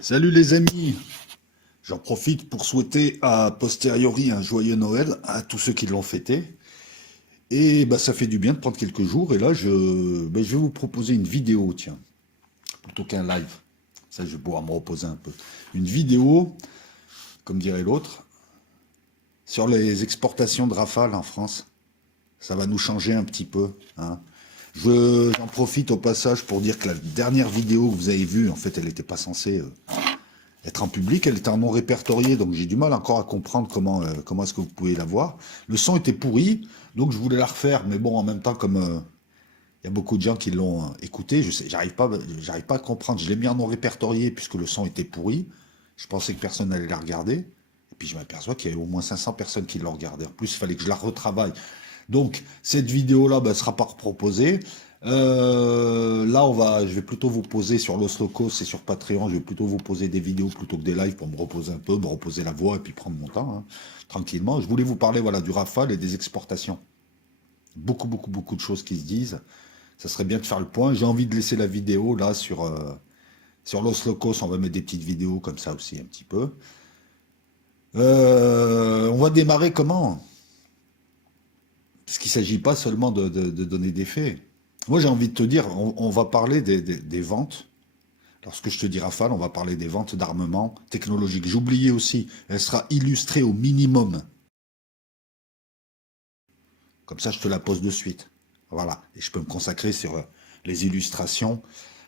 Salut les amis, j'en profite pour souhaiter a posteriori un joyeux Noël à tous ceux qui l'ont fêté. Et bah ça fait du bien de prendre quelques jours et là je vais vous proposer une vidéo, tiens, plutôt qu'un live. Ça je vais pouvoir me reposer un peu. Une vidéo, comme dirait l'autre, sur les exportations de Rafale en France. Ça va nous changer un petit peu, hein. J'en profite au passage pour dire que la dernière vidéo que vous avez vue, en fait, elle n'était pas censée être en public, elle était en non répertorié, donc j'ai du mal encore à comprendre comment est-ce que vous pouvez la voir. Le son était pourri, donc je voulais la refaire, mais bon, en même temps, comme il y a beaucoup de gens qui l'ont écouté, je sais, j'arrive pas à comprendre. Je l'ai mis en non répertorié puisque le son était pourri. Je pensais que personne n'allait la regarder. Et puis je m'aperçois qu'il y a au moins 500 personnes qui l'ont regardée. En plus, il fallait que je la retravaille. Donc, cette vidéo-là ne sera pas proposée. Là, je vais plutôt vous poser sur Los Locos et sur Patreon, je vais plutôt vous poser des vidéos plutôt que des lives pour me reposer un peu, me reposer la voix et puis prendre mon temps, hein, tranquillement. Je voulais vous parler voilà, du Rafale et des exportations. Beaucoup, beaucoup, beaucoup de choses qui se disent. Ça serait bien de faire le point. J'ai envie de laisser la vidéo là sur Los Locos. On va mettre des petites vidéos comme ça aussi un petit peu. On va démarrer comment? Parce qu'il ne s'agit pas seulement de donner des faits. Moi, j'ai envie de te dire, on va parler des ventes. Lorsque je te dis Rafale, on va parler des ventes d'armement technologique. J'oubliais aussi, elle sera illustrée au minimum. Comme ça, je te la pose de suite. Voilà. Et je peux me consacrer sur les illustrations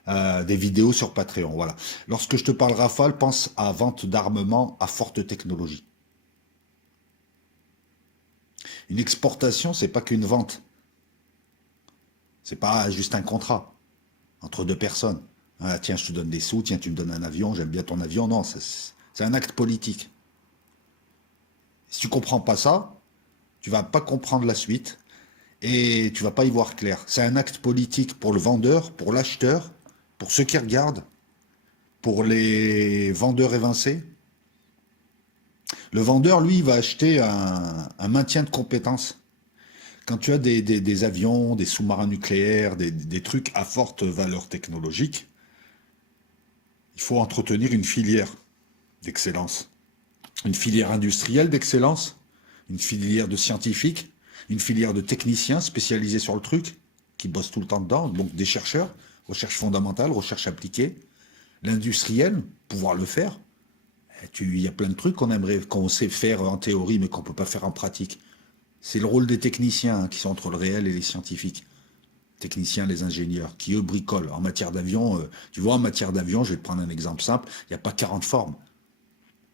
des vidéos sur Patreon. Voilà. Lorsque je te parle Rafale, pense à vente d'armement à forte technologie. Une exportation, c'est pas qu'une vente. C'est pas juste un contrat entre deux personnes. Ah, tiens, je te donne des sous, tiens, tu me donnes un avion, j'aime bien ton avion. Non, c'est un acte politique. Si tu comprends pas ça, tu vas pas comprendre la suite et tu vas pas y voir clair. C'est un acte politique pour le vendeur, pour l'acheteur, pour ceux qui regardent, pour les vendeurs évincés. Le vendeur, lui, va acheter un maintien de compétences. Quand tu as des avions, des sous-marins nucléaires, des trucs à forte valeur technologique, il faut entretenir une filière d'excellence. Une filière industrielle d'excellence, une filière de scientifiques, une filière de techniciens spécialisés sur le truc, qui bossent tout le temps dedans, donc des chercheurs, recherche fondamentale, recherche appliquée, l'industriel, pouvoir le faire. Il y a plein de trucs qu'on sait faire en théorie, mais qu'on ne peut pas faire en pratique. C'est le rôle des techniciens qui sont entre le réel et les scientifiques. Techniciens, les ingénieurs, qui eux bricolent. En matière d'avion, tu vois, en matière d'avion, je vais te prendre un exemple simple, il n'y a pas 40 formes.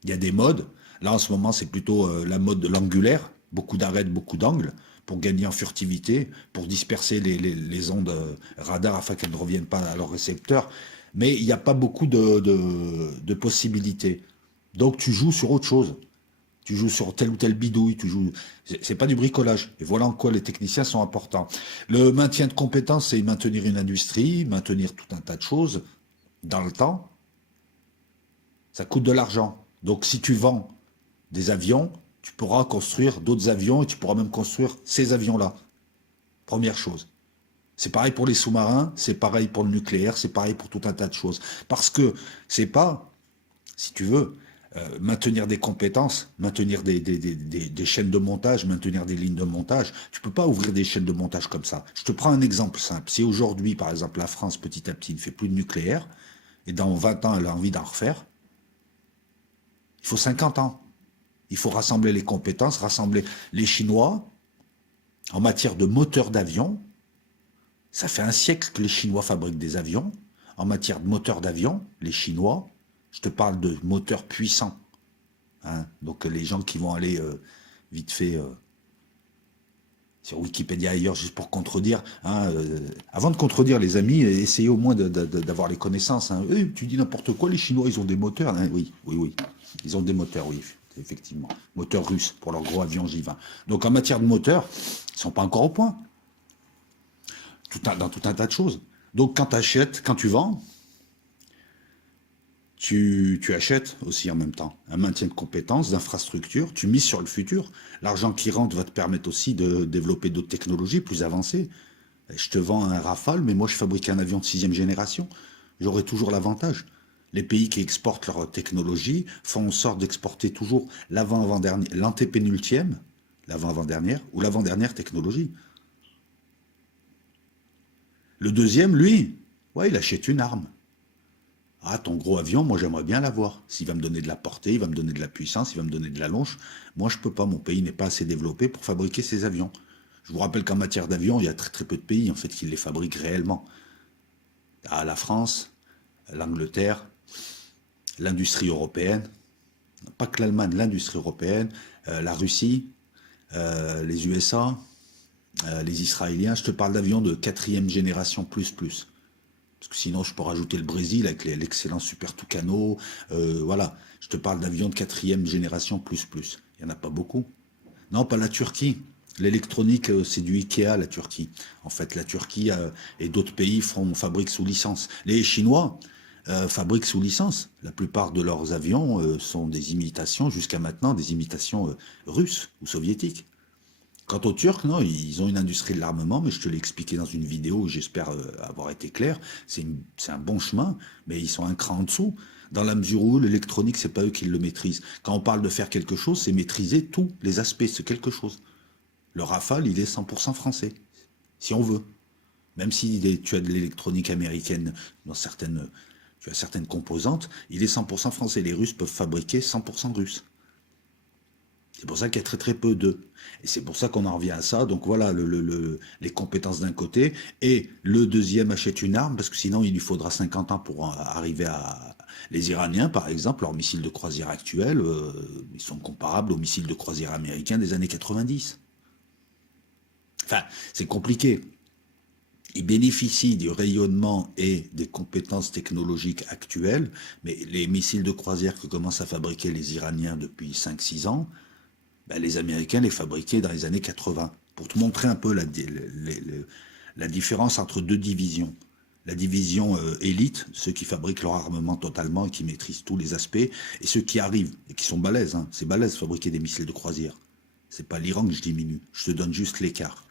Il y a des modes. Là, en ce moment, c'est plutôt la mode de l'angulaire. Beaucoup d'arêtes, beaucoup d'angles, pour gagner en furtivité, pour disperser les ondes radar afin qu'elles ne reviennent pas à leur récepteur. Mais il n'y a pas beaucoup de possibilités. Donc, tu joues sur autre chose. Tu joues sur telle ou telle bidouille, c'est pas du bricolage. Et voilà en quoi les techniciens sont importants. Le maintien de compétences, c'est maintenir une industrie, maintenir tout un tas de choses dans le temps. Ça coûte de l'argent. Donc si tu vends des avions, tu pourras construire d'autres avions et tu pourras même construire ces avions-là. Première chose. C'est pareil pour les sous-marins, c'est pareil pour le nucléaire, c'est pareil pour tout un tas de choses. Parce que c'est pas, si tu veux, maintenir des compétences, maintenir des chaînes de montage, maintenir des lignes de montage. Tu peux pas ouvrir des chaînes de montage comme ça. Je te prends un exemple simple. Si aujourd'hui, par exemple, la France, petit à petit, ne fait plus de nucléaire, et dans 20 ans, elle a envie d'en refaire, il faut 50 ans. Il faut rassembler les compétences, rassembler les Chinois en matière de moteurs d'avion. Ça fait un siècle que les Chinois fabriquent des avions. En matière de moteurs d'avion, les Chinois, je te parle de moteurs puissants. Hein. Donc les gens qui vont aller vite fait sur Wikipédia ailleurs juste pour contredire. Hein, avant de contredire les amis, essayez au moins d'avoir les connaissances. Hein. Tu dis n'importe quoi, les Chinois ils ont des moteurs. Hein. Oui, oui, oui. Ils ont des moteurs, oui, effectivement. Moteurs russes pour leur gros avion J-20. Donc en matière de moteurs, ils ne sont pas encore au point. Dans tout un tas de choses. Donc quand tu achètes, quand tu vends, tu achètes aussi en même temps un maintien de compétences, d'infrastructures, tu mises sur le futur. L'argent qui rentre va te permettre aussi de développer d'autres technologies plus avancées. Je te vends un Rafale, mais moi je fabrique un avion de 6e génération. J'aurai toujours l'avantage. Les pays qui exportent leur technologie font en sorte d'exporter toujours l'avant-avant-dernier, l'antépénultième, l'avant-avant-dernière ou l'avant-dernière technologie. Le deuxième, lui, ouais, il achète une arme. Ah, ton gros avion, moi j'aimerais bien l'avoir. S'il va me donner de la portée, il va me donner de la puissance, il va me donner de la longe. Moi je peux pas, mon pays n'est pas assez développé pour fabriquer ces avions. Je vous rappelle qu'en matière d'avions, il y a très très peu de pays en fait qui les fabriquent réellement. Ah, la France, l'Angleterre, l'industrie européenne, pas que l'Allemagne, l'industrie européenne, la Russie, les USA, les Israéliens. Je te parle d'avions de quatrième génération plus plus. Parce que sinon, je peux rajouter le Brésil avec l'excellent Super Tucano. Voilà, je te parle d'avions de quatrième génération plus plus. Il n'y en a pas beaucoup. Non, pas la Turquie. L'électronique, c'est du Ikea, la Turquie. En fait, la Turquie et d'autres pays fabriquent sous licence. Les Chinois fabriquent sous licence. La plupart de leurs avions sont des imitations, jusqu'à maintenant, des imitations russes ou soviétiques. Quant aux Turcs, non, ils ont une industrie de l'armement, mais je te l'ai expliqué dans une vidéo, j'espère avoir été clair. C'est un bon chemin, mais ils sont un cran en dessous. Dans la mesure où l'électronique, c'est pas eux qui le maîtrisent. Quand on parle de faire quelque chose, c'est maîtriser tous les aspects, c'est quelque chose. Le Rafale, il est 100% français, si on veut. Même si tu as de l'électronique américaine dans certaines, tu as certaines composantes, il est 100% français. Les Russes peuvent fabriquer 100% russe. C'est pour ça qu'il y a très très peu d'eux. Et c'est pour ça qu'on en revient à ça. Donc voilà les compétences d'un côté. Et le deuxième achète une arme, parce que sinon il lui faudra 50 ans pour arriver à... Les Iraniens, par exemple, leurs missiles de croisière actuels, ils sont comparables aux missiles de croisière américains des années 90. Enfin, c'est compliqué. Ils bénéficient du rayonnement et des compétences technologiques actuelles, mais les missiles de croisière que commencent à fabriquer les Iraniens depuis 5-6 ans, ben, les Américains les fabriquaient dans les années 80. Pour te montrer un peu la différence entre deux divisions. La division élite, ceux qui fabriquent leur armement totalement et qui maîtrisent tous les aspects, et ceux qui arrivent, et qui sont balèzes. Hein. C'est balèze de fabriquer des missiles de croisière. C'est pas l'Iran que je diminue, je te donne juste l'écart.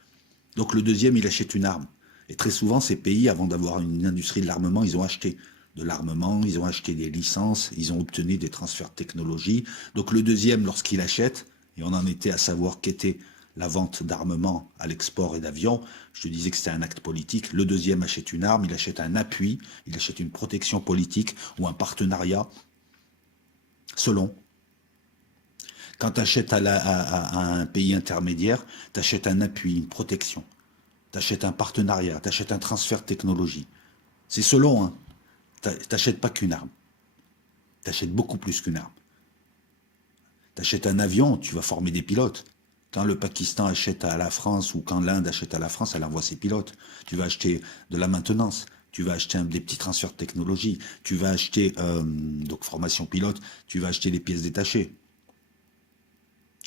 Donc le deuxième, il achète une arme. Et très souvent, ces pays, avant d'avoir une industrie de l'armement, ils ont acheté de l'armement, ils ont acheté des licences, ils ont obtenu des transferts de technologie. Donc le deuxième, lorsqu'il achète, et on en était à savoir qu'était la vente d'armement à l'export et d'avions, je te disais que c'était un acte politique. Le deuxième achète une arme, il achète un appui, il achète une protection politique ou un partenariat, selon. Quand tu achètes à un pays intermédiaire, tu achètes un appui, une protection. Tu achètes un partenariat, tu achètes un transfert de technologie. C'est selon, hein. Tu n'achètes pas qu'une arme. Tu achètes beaucoup plus qu'une arme. Tu achètes un avion, tu vas former des pilotes. Quand le Pakistan achète à la France ou quand l'Inde achète à la France, elle envoie ses pilotes. Tu vas acheter de la maintenance. Tu vas acheter des petits transferts de technologie. Tu vas acheter, donc formation pilote, tu vas acheter les pièces détachées.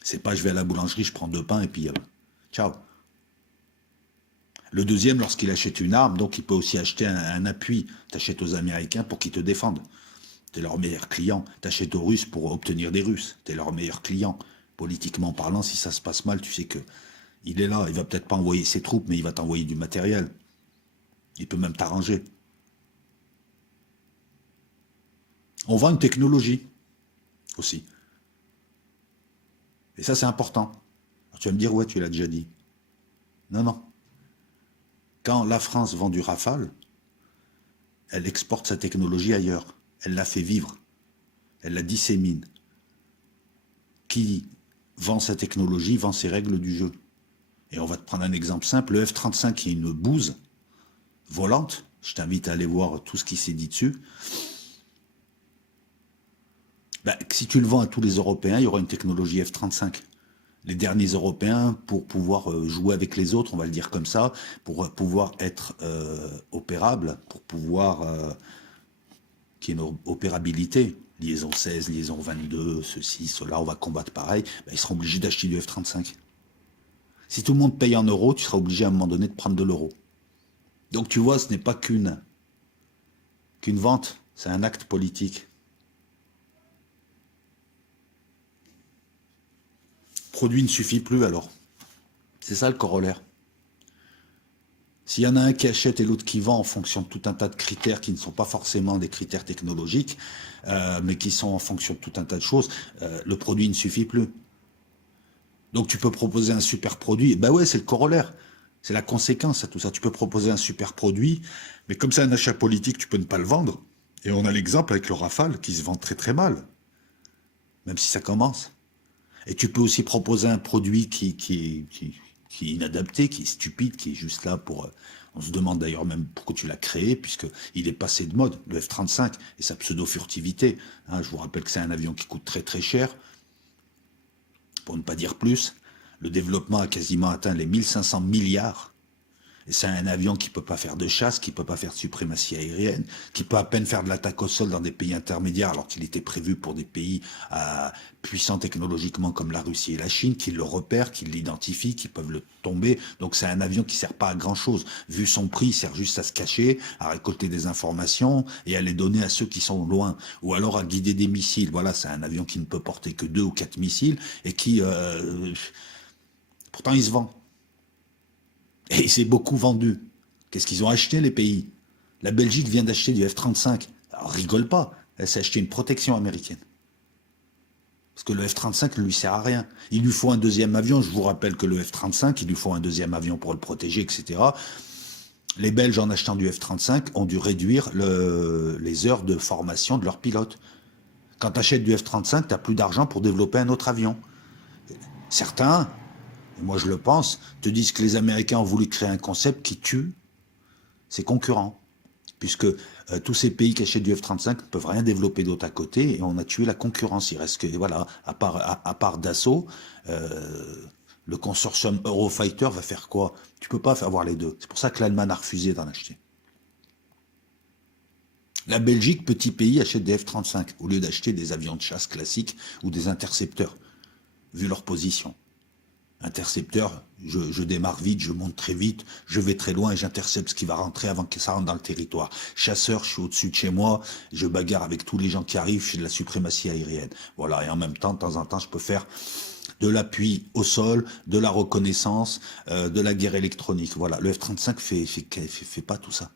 C'est pas je vais à la boulangerie, je prends 2 pains et puis ciao. Le deuxième, lorsqu'il achète une arme, donc il peut aussi acheter un appui. Tu achètes aux Américains pour qu'ils te défendent. Tu es leur meilleur client. Tu achètes aux Russes pour obtenir des Russes. Tu es leur meilleur client. Politiquement parlant, si ça se passe mal, tu sais que il est là. Il va peut-être pas envoyer ses troupes, mais il va t'envoyer du matériel. Il peut même t'arranger. On vend une technologie aussi. Et ça, c'est important. Alors, tu vas me dire, ouais, tu l'as déjà dit. Non, non. Quand la France vend du Rafale, elle exporte sa technologie ailleurs. Elle la fait vivre. Elle la dissémine. Qui vend sa technologie vend ses règles du jeu. Et on va te prendre un exemple simple. Le F-35 qui est une bouse volante. Je t'invite à aller voir tout ce qui s'est dit dessus. Ben, si tu le vends à tous les Européens, il y aura une technologie F-35. Les derniers Européens, pour pouvoir jouer avec les autres, on va le dire comme ça, pour pouvoir être opérable, pour pouvoir qu'il y ait une opérabilité, liaison 16, liaison 22, ceci, cela, on va combattre pareil, ben, ils seront obligés d'acheter du F-35. Si tout le monde paye en euros, tu seras obligé à un moment donné de prendre de l'euro. Donc tu vois, ce n'est pas qu'une vente, c'est un acte politique. Produit ne suffit plus alors. C'est ça le corollaire. S'il y en a un qui achète et l'autre qui vend en fonction de tout un tas de critères qui ne sont pas forcément des critères technologiques, mais qui sont en fonction de tout un tas de choses, le produit ne suffit plus. Donc tu peux proposer un super produit, ben ouais, c'est le corollaire, c'est la conséquence à tout ça. Tu peux proposer un super produit, mais comme c'est un achat politique, tu peux ne pas le vendre. Et on a l'exemple avec le Rafale qui se vend très très mal, même si ça commence. Et tu peux aussi proposer un produit qui est inadapté, qui est stupide, qui est juste là pour... on se demande d'ailleurs même pourquoi tu l'as créé, puisqu'il est passé de mode, le F-35, et sa pseudo-furtivité. Hein, je vous rappelle que c'est un avion qui coûte très très cher, pour ne pas dire plus. Le développement a quasiment atteint les 1500 milliards. Et c'est un avion qui ne peut pas faire de chasse, qui ne peut pas faire de suprématie aérienne, qui peut à peine faire de l'attaque au sol dans des pays intermédiaires, alors qu'il était prévu pour des pays puissants technologiquement comme la Russie et la Chine, qui le repèrent, qui l'identifient, qui peuvent le tomber. Donc c'est un avion qui ne sert pas à grand-chose. Vu son prix, il sert juste à se cacher, à récolter des informations et à les donner à ceux qui sont loin. Ou alors à guider des missiles. Voilà, c'est un avion qui ne peut porter que 2 ou 4 missiles et qui... pourtant, il se vend. Et il s'est beaucoup vendu. Qu'est-ce qu'ils ont acheté, les pays? La Belgique vient d'acheter du F-35. Alors, rigole pas. Elle s'est acheté une protection américaine. Parce que le F-35 ne lui sert à rien. Il lui faut un deuxième avion. Je vous rappelle que le F-35, il lui faut un deuxième avion pour le protéger, etc. Les Belges, en achetant du F-35, ont dû réduire les heures de formation de leurs pilotes. Quand tu achètes du F-35, tu n'as plus d'argent pour développer un autre avion. Certains... moi je le pense, te disent que les Américains ont voulu créer un concept qui tue ses concurrents. Puisque tous ces pays qui achètent du F-35 ne peuvent rien développer d'autre à côté, et on a tué la concurrence. Il reste que, voilà, à part Dassault, le consortium Eurofighter va faire quoi? Tu peux pas avoir les deux. C'est pour ça que l'Allemagne a refusé d'en acheter. La Belgique, petit pays, achète des F-35, au lieu d'acheter des avions de chasse classiques ou des intercepteurs, vu leur position. Intercepteur, je démarre vite, je monte très vite, je vais très loin et j'intercepte ce qui va rentrer avant que ça rentre dans le territoire. Chasseur, je suis au-dessus de chez moi, je bagarre avec tous les gens qui arrivent, je fais de la suprématie aérienne. Voilà, et en même temps, de temps en temps, je peux faire de l'appui au sol, de la reconnaissance, de la guerre électronique. Voilà, le F-35 fait pas tout ça.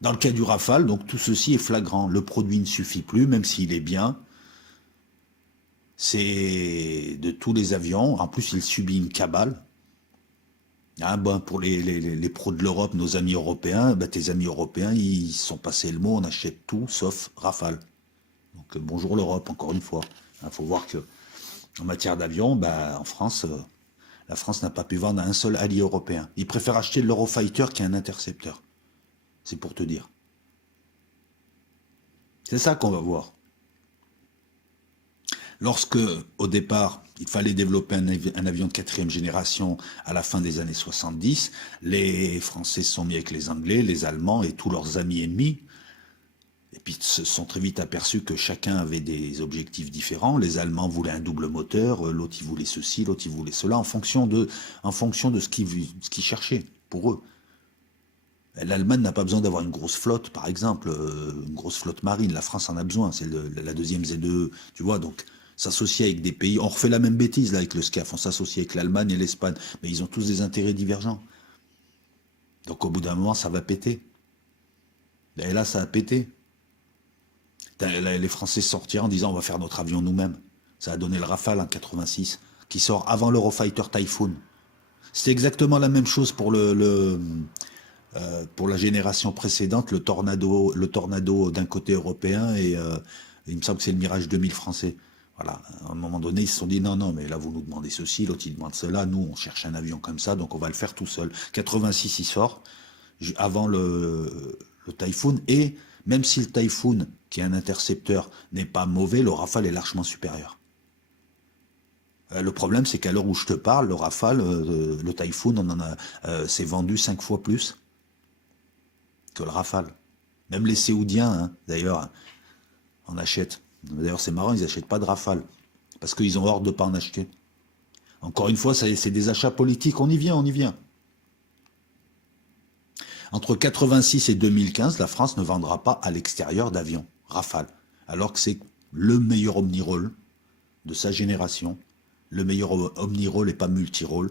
Dans le cas du Rafale, donc tout ceci est flagrant. Le produit ne suffit plus, même s'il est bien. C'est de tous les avions. En plus, il subit une cabale. Ah ben, pour les pros de l'Europe, nos amis européens, ben, tes amis européens, ils sont passés le mot, on achète tout sauf Rafale. Donc bonjour l'Europe, encore une fois. Il faut voir que en matière d'avion, ben, en France, la France n'a pas pu vendre à un seul allié européen. Ils préfèrent acheter de l'Eurofighter qui est un intercepteur. C'est pour te dire. C'est ça qu'on va voir. Lorsque, au départ, il fallait développer un avion de 4e génération à la fin des années 70, les Français se sont mis avec les Anglais, les Allemands et tous leurs amis ennemis, et puis se sont très vite aperçus que chacun avait des objectifs différents. Les Allemands voulaient un double moteur, l'autre il voulait ceci, l'autre il voulait cela, en fonction de ce qu'ils cherchaient pour eux. L'Allemagne n'a pas besoin d'avoir une grosse flotte, par exemple, une grosse flotte marine. La France en a besoin, c'est la deuxième Z2E, tu vois, donc s'associer avec des pays... On refait la même bêtise là avec le SCAF, on s'associe avec l'Allemagne et l'Espagne, mais ils ont tous des intérêts divergents. Donc au bout d'un moment, ça va péter. Et là, ça a pété. Les Français sortirent en disant on va faire notre avion nous-mêmes. Ça a donné le Rafale en 86, qui sort avant l'Eurofighter Typhoon. C'est exactement la même chose pour pour la génération précédente, le Tornado d'un côté européen et il me semble que c'est le Mirage 2000 français. Voilà, à un moment donné, ils se sont dit non, non, mais là vous nous demandez ceci, l'autre il demande cela, nous on cherche un avion comme ça, donc on va le faire tout seul. 86 il sort, avant le Typhoon, et même si le Typhoon, qui est un intercepteur, n'est pas mauvais, le Rafale est largement supérieur. Le problème, c'est qu'à l'heure où je te parle, le Rafale, le Typhoon, s'est vendu 5 fois plus que le Rafale. Même les Séoudiens, hein, d'ailleurs, en achètent. D'ailleurs, c'est marrant, ils n'achètent pas de Rafale, parce qu'ils ont hâte de ne pas en acheter. Encore une fois, c'est des achats politiques, on y vient, on y vient. Entre 86 et 2015, la France ne vendra pas à l'extérieur d'avions Rafale, alors que c'est le meilleur omnirôle de sa génération, Le meilleur omni-rôle et pas multi-rôle.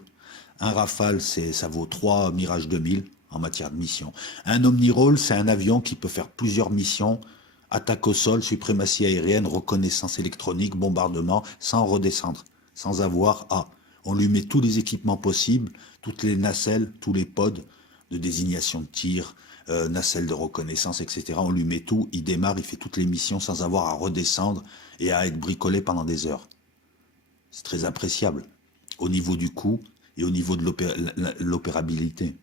Un Rafale, ça vaut 3 Mirage 2000 en matière de mission. Un omni-rôle, c'est un avion qui peut faire plusieurs missions, attaque au sol, suprématie aérienne, reconnaissance électronique, bombardement, sans redescendre, sans avoir à. On lui met tous les équipements possibles, toutes les nacelles, tous les pods de désignation de tir, nacelles de reconnaissance, etc. On lui met tout, il démarre, il fait toutes les missions sans avoir à redescendre et à être bricolé pendant des heures. C'est très appréciable au niveau du coût et au niveau de l'opérabilité.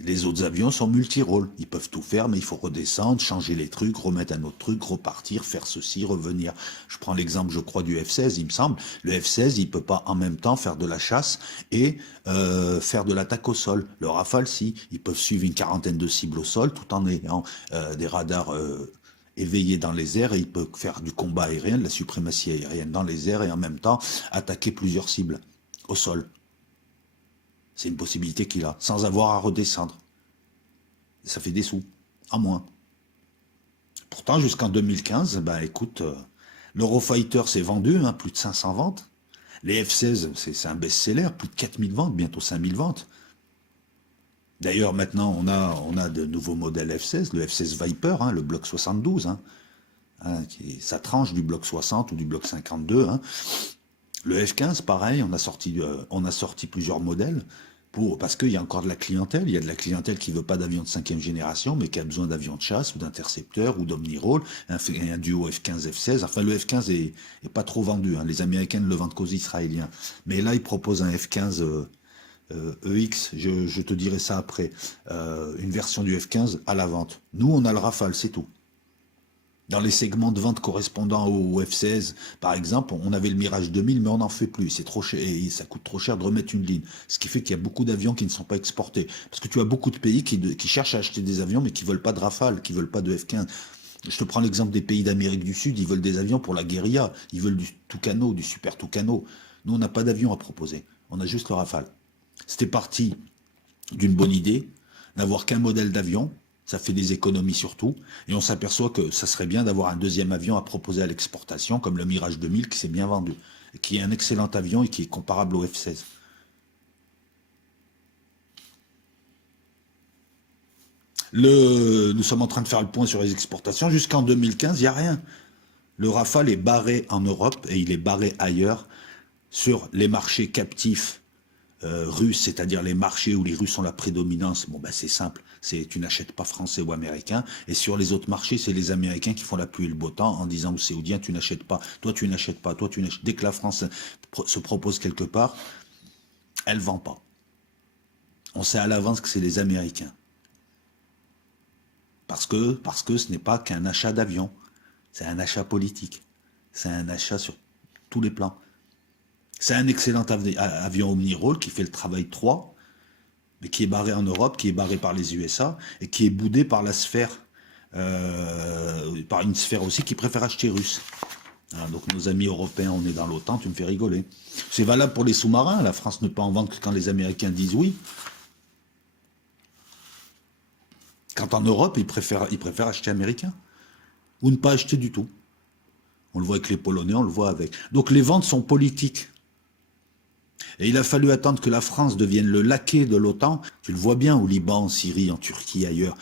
Les autres avions sont multi-rôles. Ils peuvent tout faire, mais il faut redescendre, changer les trucs, remettre un autre truc, repartir, faire ceci, revenir. Je prends l'exemple, je crois, du F-16, il me semble. Le F-16, il peut pas en même temps faire de la chasse et faire de l'attaque au sol. Le Rafale, si. Ils peuvent suivre une quarantaine de cibles au sol tout en ayant des radars éveillés dans les airs et ils peuvent faire du combat aérien, de la suprématie aérienne dans les airs et en même temps attaquer plusieurs cibles au sol. C'est une possibilité qu'il a, sans avoir à redescendre. Ça fait des sous, en moins. Pourtant, jusqu'en 2015, ben écoute, l'Eurofighter s'est vendu, hein, plus de 500 ventes. Les F-16, c'est un best-seller, plus de 4000 ventes, bientôt 5000 ventes. D'ailleurs, maintenant, on a de nouveaux modèles F-16, le F-16 Viper, hein, le bloc 72, ça tranche du bloc 60 ou du bloc 52. Hein. Le F-15, pareil, on a sorti plusieurs modèles, parce qu'il y a encore de la clientèle. Il y a de la clientèle qui ne veut pas d'avion de 5e génération, mais qui a besoin d'avions de chasse ou d'intercepteurs ou d'omni-rôle, un duo F-15, F-16. Enfin, le F-15 est pas trop vendu. Hein. Les Américains ne le vendent qu'aux Israéliens. Mais là, ils proposent un F-15 EX, je te dirai ça après, une version du F-15 à la vente. Nous, on a le Rafale, c'est tout. Dans les segments de vente correspondant au F-16, par exemple, on avait le Mirage 2000, mais on n'en fait plus. C'est trop cher et ça coûte trop cher de remettre une ligne. Ce qui fait qu'il y a beaucoup d'avions qui ne sont pas exportés. Parce que tu as beaucoup de pays qui cherchent à acheter des avions, mais qui ne veulent pas de Rafale, qui ne veulent pas de F-15. Je te prends l'exemple des pays d'Amérique du Sud, ils veulent des avions pour la guérilla. Ils veulent du Tucano, du super Tucano. Nous, on n'a pas d'avion à proposer. On a juste le Rafale. C'était parti d'une bonne idée, n'avoir qu'un modèle d'avion. Ça fait des économies surtout, et on s'aperçoit que ça serait bien d'avoir un deuxième avion à proposer à l'exportation, comme le Mirage 2000 qui s'est bien vendu, et qui est un excellent avion et qui est comparable au F-16. Nous sommes en train de faire le point sur les exportations. Jusqu'en 2015, il n'y a rien. Le Rafale est barré en Europe et il est barré ailleurs sur les marchés captifs russes, c'est-à-dire les marchés où les Russes ont la prédominance. Bon, ben c'est simple, tu n'achètes pas français ou américain, et sur les autres marchés, c'est les Américains qui font la pluie et le beau temps en disant aux Saoudiens, tu n'achètes pas, toi tu n'achètes pas, toi tu n'achètes. Dès que la France se propose quelque part, elle vend pas. On sait à l'avance que c'est les Américains. Parce que ce n'est pas qu'un achat d'avion, c'est un achat politique, c'est un achat sur tous les plans. C'est un excellent avion omni-rôle qui fait le travail 3, mais qui est barré en Europe, qui est barré par les USA, et qui est boudé par la sphère, par une sphère aussi qui préfère acheter russe. Hein, donc nos amis européens, on est dans l'OTAN, tu me fais rigoler. C'est valable pour les sous-marins, la France ne peut en vendre que quand les Américains disent oui. Quand en Europe, ils préfèrent acheter américain, ou ne pas acheter du tout. On le voit avec les Polonais, on le voit avec. Donc les ventes sont politiques. Et il a fallu attendre que la France devienne le laquais de l'OTAN. Tu le vois bien au Liban, en Syrie, en Turquie, ailleurs.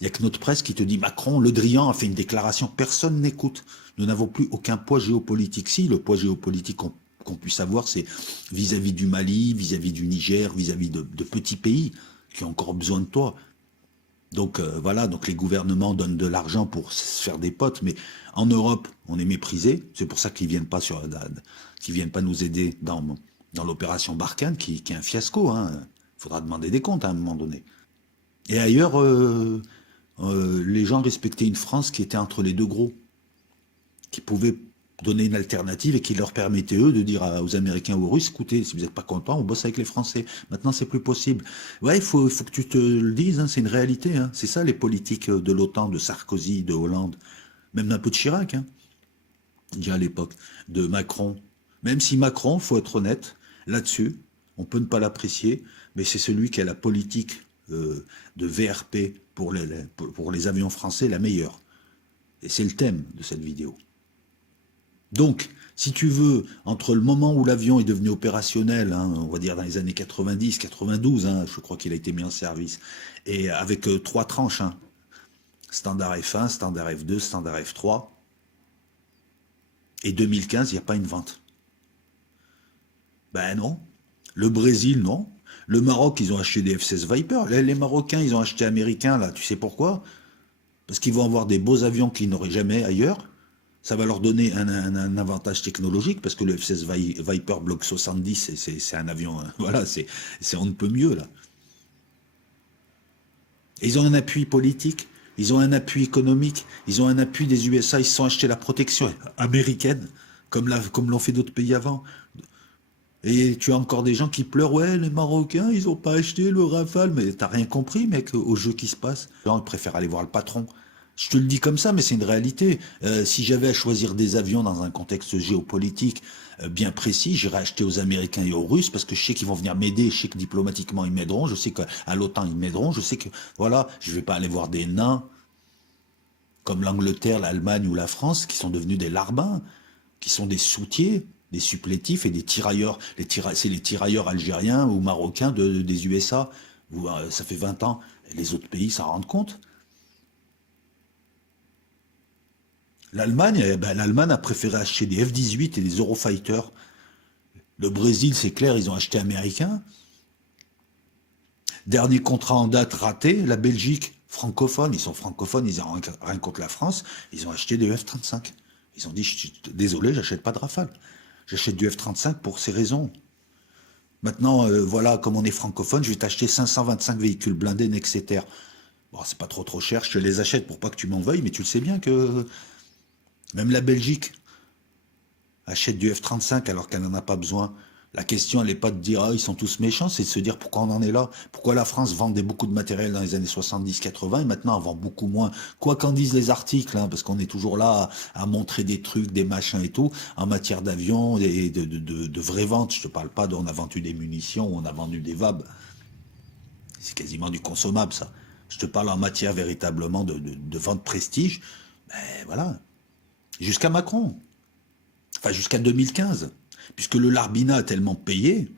Il n'y a que notre presse qui te dit Macron, Le Drian a fait une déclaration. Personne n'écoute. Nous n'avons plus aucun poids géopolitique. Si, le poids géopolitique qu'on puisse avoir, c'est vis-à-vis du Mali, vis-à-vis du Niger, vis-à-vis de petits pays qui ont encore besoin de toi. Donc voilà, donc les gouvernements donnent de l'argent pour se faire des potes, mais en Europe, on est méprisé. C'est pour ça qu'ils viennent pas nous aider dans l'opération Barkhane, qui est un fiasco. Hein. Faudra demander des comptes à un moment donné. Et ailleurs, les gens respectaient une France qui était entre les deux gros, qui pouvait donner une alternative et qui leur permettait, eux, de dire aux Américains ou aux Russes, écoutez, si vous n'êtes pas contents, on bosse avec les Français. Maintenant, c'est plus possible. Ouais, il faut que tu te le dises, hein, c'est une réalité. Hein. C'est ça, les politiques de l'OTAN, de Sarkozy, de Hollande, même un peu de Chirac, hein, déjà à l'époque, de Macron. Même si Macron, faut être honnête, là-dessus, on peut ne pas l'apprécier, mais c'est celui qui a la politique de VRP pour les avions français la meilleure. Et c'est le thème de cette vidéo. Donc, si tu veux, entre le moment où l'avion est devenu opérationnel, hein, on va dire dans les années 90, 92, hein, je crois qu'il a été mis en service, et avec trois tranches, hein, standard F1, standard F2, standard F3, et 2015, il n'y a pas une vente. Ben non. Le Brésil, non. Le Maroc, ils ont acheté des F-16 Viper. Les Marocains, ils ont acheté américains, là. Tu sais pourquoi? Parce qu'ils vont avoir des beaux avions qu'ils n'auraient jamais ailleurs. Ça va leur donner un avantage technologique, parce que le F-16 Viper Block 70, c'est un avion, hein, voilà, on ne peut mieux, là. Et ils ont un appui politique, ils ont un appui économique, ils ont un appui des USA, ils se sont achetés la protection américaine, comme l'ont fait d'autres pays avant. Et tu as encore des gens qui pleurent, ouais, les Marocains, ils n'ont pas acheté le Rafale. Mais t'as rien compris, mec, au jeu qui se passe. Les gens, ils préfèrent aller voir le patron. Je te le dis comme ça, mais c'est une réalité. Si j'avais à choisir des avions dans un contexte géopolitique bien précis, j'irais acheter aux Américains et aux Russes, parce que je sais qu'ils vont venir m'aider, je sais que diplomatiquement ils m'aideront, je sais qu'à l'OTAN ils m'aideront, je sais que, voilà, je vais pas aller voir des nains comme l'Angleterre, l'Allemagne ou la France, qui sont devenus des larbins, qui sont des soutiers, des supplétifs et des tirailleurs. C'est les tirailleurs algériens ou marocains des USA. Ça fait 20 ans. Et les autres pays s'en rendent compte. L'Allemagne, l'Allemagne a préféré acheter des F-18 et des Eurofighter. Le Brésil, c'est clair, ils ont acheté américain. Dernier contrat en date raté, la Belgique, francophone, ils sont francophones, ils n'ont rien contre la France, ils ont acheté des F-35. Ils ont dit, désolé, j'achète pas de Rafale. J'achète du F-35 pour ces raisons. Maintenant, voilà, comme on est francophone, je vais t'acheter 525 véhicules blindés Nexeter. Bon, c'est pas trop cher, je te les achète pour pas que tu m'en veuilles, mais tu le sais bien que même la Belgique achète du F-35 alors qu'elle n'en a pas besoin. La question, elle n'est pas de dire, ah, ils sont tous méchants, c'est de se dire pourquoi on en est là. Pourquoi la France vendait beaucoup de matériel dans les années 70-80 et maintenant elle vend beaucoup moins. Quoi qu'en disent les articles, hein, parce qu'on est toujours là à montrer des trucs, des machins et tout, en matière d'avions et de vraies ventes. Je te parle pas d'on a vendu des munitions ou on a vendu des VAB. C'est quasiment du consommable, ça. Je te parle en matière véritablement de vente prestige. Ben voilà. Jusqu'à Macron. Enfin, jusqu'à 2015. Puisque le Larbina a tellement payé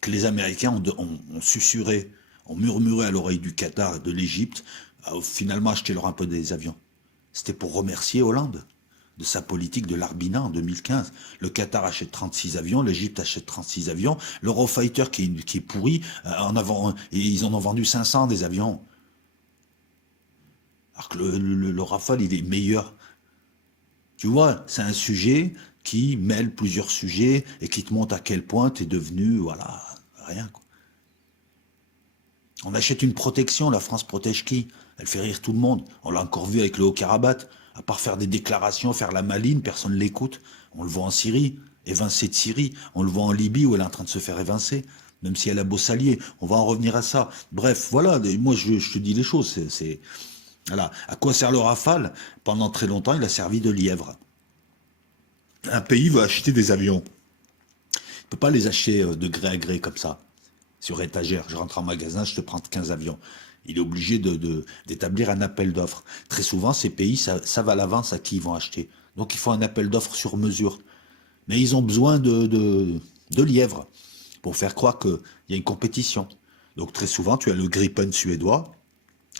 que les Américains ont susurré, ont murmuré à l'oreille du Qatar et de l'Égypte, finalement acheter leur un peu des avions. C'était pour remercier Hollande de sa politique de l'Arbina en 2015. Le Qatar achète 36 avions, l'Égypte achète 36 avions, l'Eurofighter qui est pourri, et ils en ont vendu 500 des avions. Alors que le Rafale, il est meilleur. Tu vois, c'est un sujet qui mêle plusieurs sujets et qui te montre à quel point tu es devenu, voilà, rien, quoi. On achète une protection, la France protège qui? Elle fait rire tout le monde. On l'a encore vu avec le Haut-Karabakh. À part faire des déclarations, faire la maline, personne ne l'écoute. On le voit en Syrie, évincé de Syrie. On le voit en Libye où elle est en train de se faire évincer. Même si elle a beau s'allier. On va en revenir à ça. Bref, voilà, moi je te dis les choses. Voilà. À quoi sert le Rafale? Pendant très longtemps, il a servi de lièvre. Un pays veut acheter des avions. Il ne peut pas les acheter de gré à gré comme ça, sur étagère. Je rentre en magasin, je te prends 15 avions. Il est obligé d'établir un appel d'offres. Très souvent, ces pays savent à l'avance à qui ils vont acheter. Donc il faut un appel d'offres sur mesure. Mais ils ont besoin de lièvres pour faire croire qu'il y a une compétition. Donc très souvent, tu as le Gripen suédois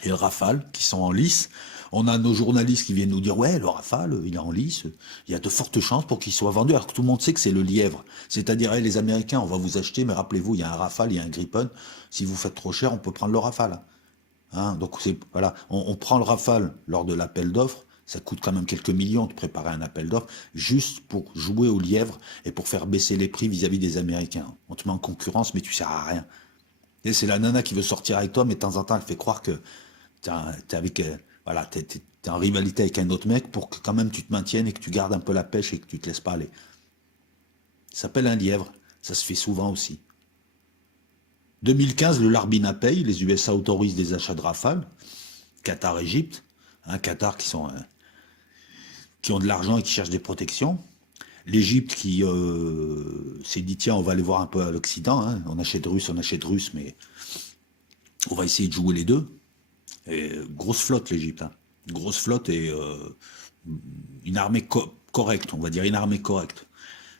et le Rafale qui sont en lice. On a nos journalistes qui viennent nous dire ouais, le Rafale, il est en lice, il y a de fortes chances pour qu'il soit vendu, alors que tout le monde sait que c'est le lièvre. C'est-à-dire, hey, les Américains, on va vous acheter, mais rappelez-vous, il y a un Rafale, il y a un Gripen. Si vous faites trop cher, on peut prendre le Rafale. Hein, donc voilà, on prend le Rafale lors de l'appel d'offres. Ça coûte quand même quelques millions de préparer un appel d'offres, juste pour jouer au lièvre et pour faire baisser les prix vis-à-vis des Américains. On te met en concurrence, mais tu sers à rien. Et c'est la nana qui veut sortir avec toi, mais de temps en temps, elle fait croire que t'es avec, voilà, t'es en rivalité avec un autre mec pour que quand même tu te maintiennes et que tu gardes un peu la pêche et que tu te laisses pas aller. Ça s'appelle un lièvre. Ça se fait souvent aussi. 2015, le Larbina paye, les USA autorisent des achats de Rafale, Qatar, Égypte, hein, Qatar qui ont de l'argent et qui cherchent des protections. L'Égypte qui s'est dit tiens, on va aller voir un peu à l'Occident, hein, on achète russe, mais on va essayer de jouer les deux. Et, grosse flotte l'Égypte, hein. Grosse flotte et une armée correcte, on va dire une armée correcte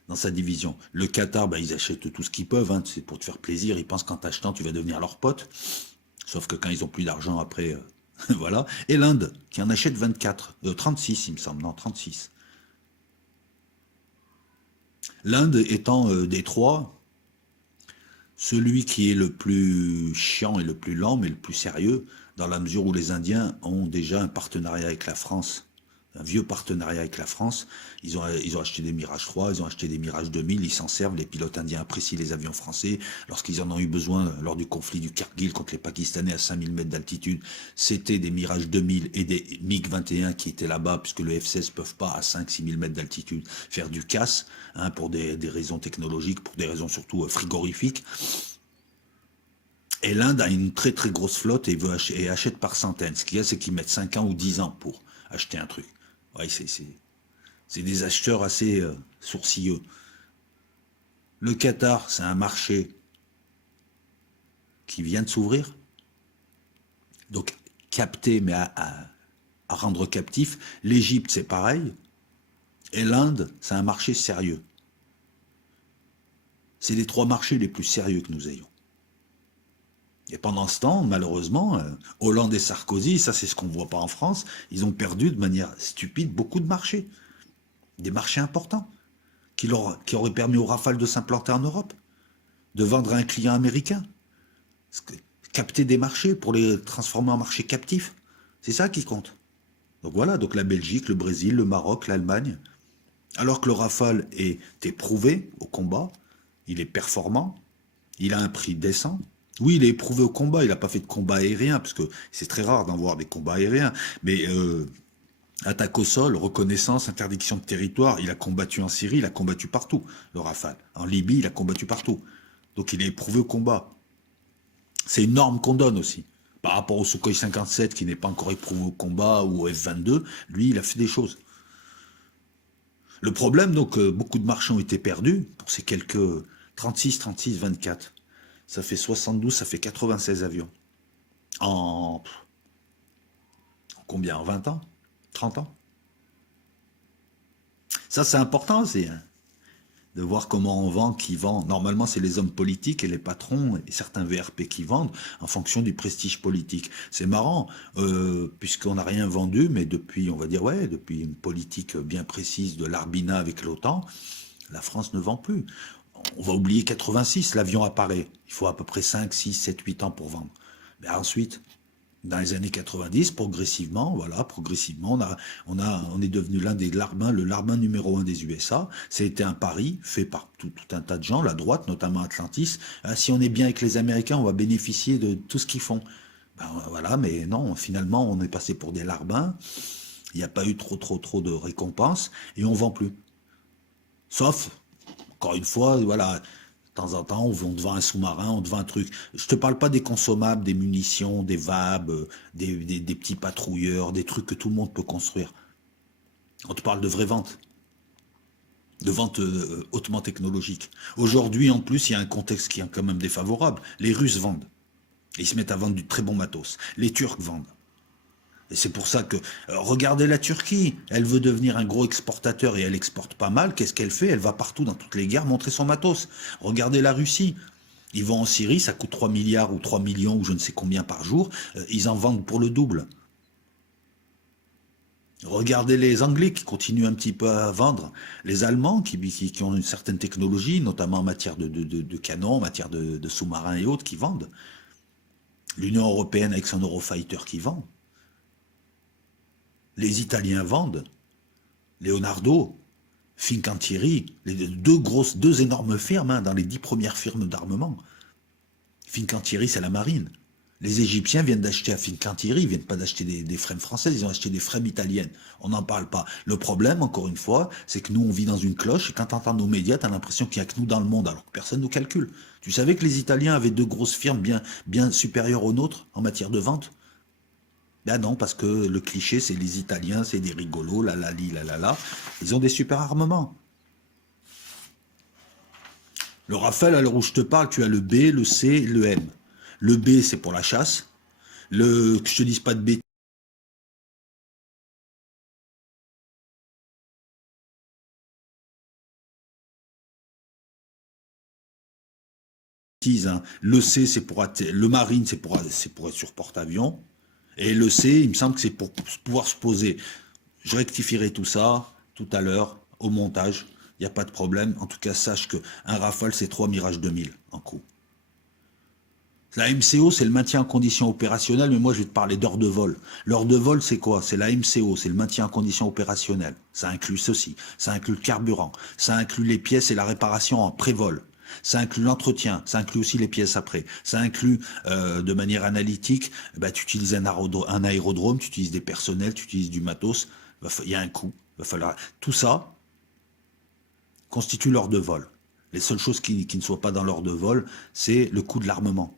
dans sa division. Le Qatar, bah, ils achètent tout ce qu'ils peuvent, hein, c'est pour te faire plaisir, ils pensent qu'en t'achetant, tu vas devenir leur pote, sauf que quand ils ont plus d'argent après, voilà. Et l'Inde, qui en achète 24, 36 il me semble, non, 36. L'Inde étant des trois, celui qui est le plus chiant et le plus lent, mais le plus sérieux, dans la mesure où les Indiens ont déjà un partenariat avec la France, un vieux partenariat avec la France. Ils ont acheté des Mirage 3, ils ont acheté des Mirage 2000, ils s'en servent, les pilotes indiens apprécient les avions français. Lorsqu'ils en ont eu besoin lors du conflit du Kargil contre les Pakistanais à 5000 mètres d'altitude, c'était des Mirage 2000 et des MiG-21 qui étaient là-bas, puisque le F-16 ne peuvent pas à 5-6 000 mètres d'altitude faire du casse, hein, pour des raisons technologiques, pour des raisons surtout frigorifiques. Et l'Inde a une très très grosse flotte et achète par centaines. Ce qu'il y a, c'est qu'ils mettent 5 ans ou 10 ans pour acheter un truc. Ouais, c'est des acheteurs assez sourcilleux. Le Qatar, c'est un marché qui vient de s'ouvrir. Donc, capté, mais à rendre captif. L'Égypte, c'est pareil. Et l'Inde, c'est un marché sérieux. C'est les 3 marchés les plus sérieux que nous ayons. Et pendant ce temps, malheureusement, Hollande et Sarkozy, ça c'est ce qu'on ne voit pas en France, ils ont perdu de manière stupide beaucoup de marchés. Des marchés importants, qui auraient permis aux Rafales de s'implanter en Europe, de vendre à un client américain, capter des marchés pour les transformer en marchés captifs. C'est ça qui compte. Donc voilà, donc la Belgique, le Brésil, le Maroc, l'Allemagne. Alors que le Rafale est éprouvé au combat, il est performant, il a un prix décent. Oui, il est éprouvé au combat, il n'a pas fait de combat aérien, parce que c'est très rare d'en voir des combats aériens, mais attaque au sol, reconnaissance, interdiction de territoire, il a combattu en Syrie, il a combattu partout, le Rafale. En Libye, il a combattu partout. Donc il est éprouvé au combat. C'est une norme qu'on donne aussi. Par rapport au Sukhoi 57 qui n'est pas encore éprouvé au combat ou au F-22, lui, il a fait des choses. Le problème, donc, beaucoup de marchés ont été perdus pour ces quelques 36, 36, 24. Ça fait 72, ça fait 96 avions. En combien? En 20 ans? 30 ans? Ça, c'est important aussi, hein, de voir comment on vend, qui vend. Normalement, c'est les hommes politiques et les patrons et certains VRP qui vendent en fonction du prestige politique. C'est marrant, puisqu'on n'a rien vendu, mais depuis, on va dire, ouais, depuis une politique bien précise de l'Arbina avec l'OTAN, la France ne vend plus. On va oublier 86, l'avion apparaît. Il faut à peu près 5, 6, 7, 8 ans pour vendre. Mais ensuite, dans les années 90, progressivement, voilà, progressivement, on est devenu l'un des larbins, le larbin numéro 1 des USA. C'était un pari fait par tout un tas de gens, la droite, notamment Atlantis. Si on est bien avec les Américains, on va bénéficier de tout ce qu'ils font. Ben, voilà, mais non, finalement, on est passé pour des larbins. Il n'y a pas eu trop de récompenses et on vend plus. Sauf, encore une fois, voilà, de temps en temps, on te vend un sous-marin, on te vend un truc. Je te parle pas des consommables, des munitions, des VAB, des petits patrouilleurs, des trucs que tout le monde peut construire. On te parle de vraies ventes, de ventes hautement technologiques. Aujourd'hui, en plus, il y a un contexte qui est quand même défavorable. Les Russes vendent. Ils se mettent à vendre du très bon matos. Les Turcs vendent. Et c'est pour ça que, regardez la Turquie, elle veut devenir un gros exportateur et elle exporte pas mal. Qu'est-ce qu'elle fait? Elle va partout dans toutes les guerres montrer son matos. Regardez la Russie. Ils vont en Syrie, ça coûte 3 milliards ou 3 millions ou je ne sais combien par jour. Ils en vendent pour le double. Regardez les Anglais qui continuent un petit peu à vendre. Les Allemands qui ont une certaine technologie, notamment en matière de canons, en matière de sous-marins et autres, qui vendent. L'Union européenne avec son Eurofighter qui vend. Les Italiens vendent. Leonardo, Fincantieri, les deux énormes firmes, hein, dans les 10 premières firmes d'armement. Fincantieri, c'est la marine. Les Égyptiens viennent d'acheter à Fincantieri, ils viennent pas d'acheter des frames françaises, ils ont acheté des frames italiennes. On n'en parle pas. Le problème, encore une fois, c'est que nous, on vit dans une cloche, et quand tu entends nos médias, tu as l'impression qu'il n'y a que nous dans le monde, alors que personne ne nous calcule. Tu savais que les Italiens avaient 2 grosses firmes bien supérieures aux nôtres en matière de vente? Ben non, parce que le cliché, c'est les Italiens, c'est des rigolos, la la li, la la la. Ils ont des super armements. Le Rafale, à l'heure où je te parle, tu as le B, le C, le M. Le B, c'est pour la chasse. Que je te dise pas de bêtises. Hein. Le C, c'est le Marine, c'est pour être sur porte-avions. Et le C, il me semble que c'est pour pouvoir se poser. Je rectifierai tout ça tout à l'heure au montage. Il n'y a pas de problème. En tout cas, sache qu'un Rafale, c'est 3 Mirage 2000 en coup. La MCO, c'est le maintien en condition opérationnelle, mais moi, je vais te parler d'heure de vol. L'heure de vol, c'est quoi? C'est la MCO, c'est le maintien en condition opérationnelle. Ça inclut ceci. Ça inclut le carburant. Ça inclut les pièces et la réparation en pré-vol. Ça inclut l'entretien, ça inclut aussi les pièces après. Ça inclut, de manière analytique, bah, tu utilises un aérodrome, tu utilises des personnels, tu utilises du matos. Il y a un coût. Il va falloir... Tout ça constitue l'heure de vol. Les seules choses qui ne soient pas dans l'heure de vol, c'est le coût de l'armement.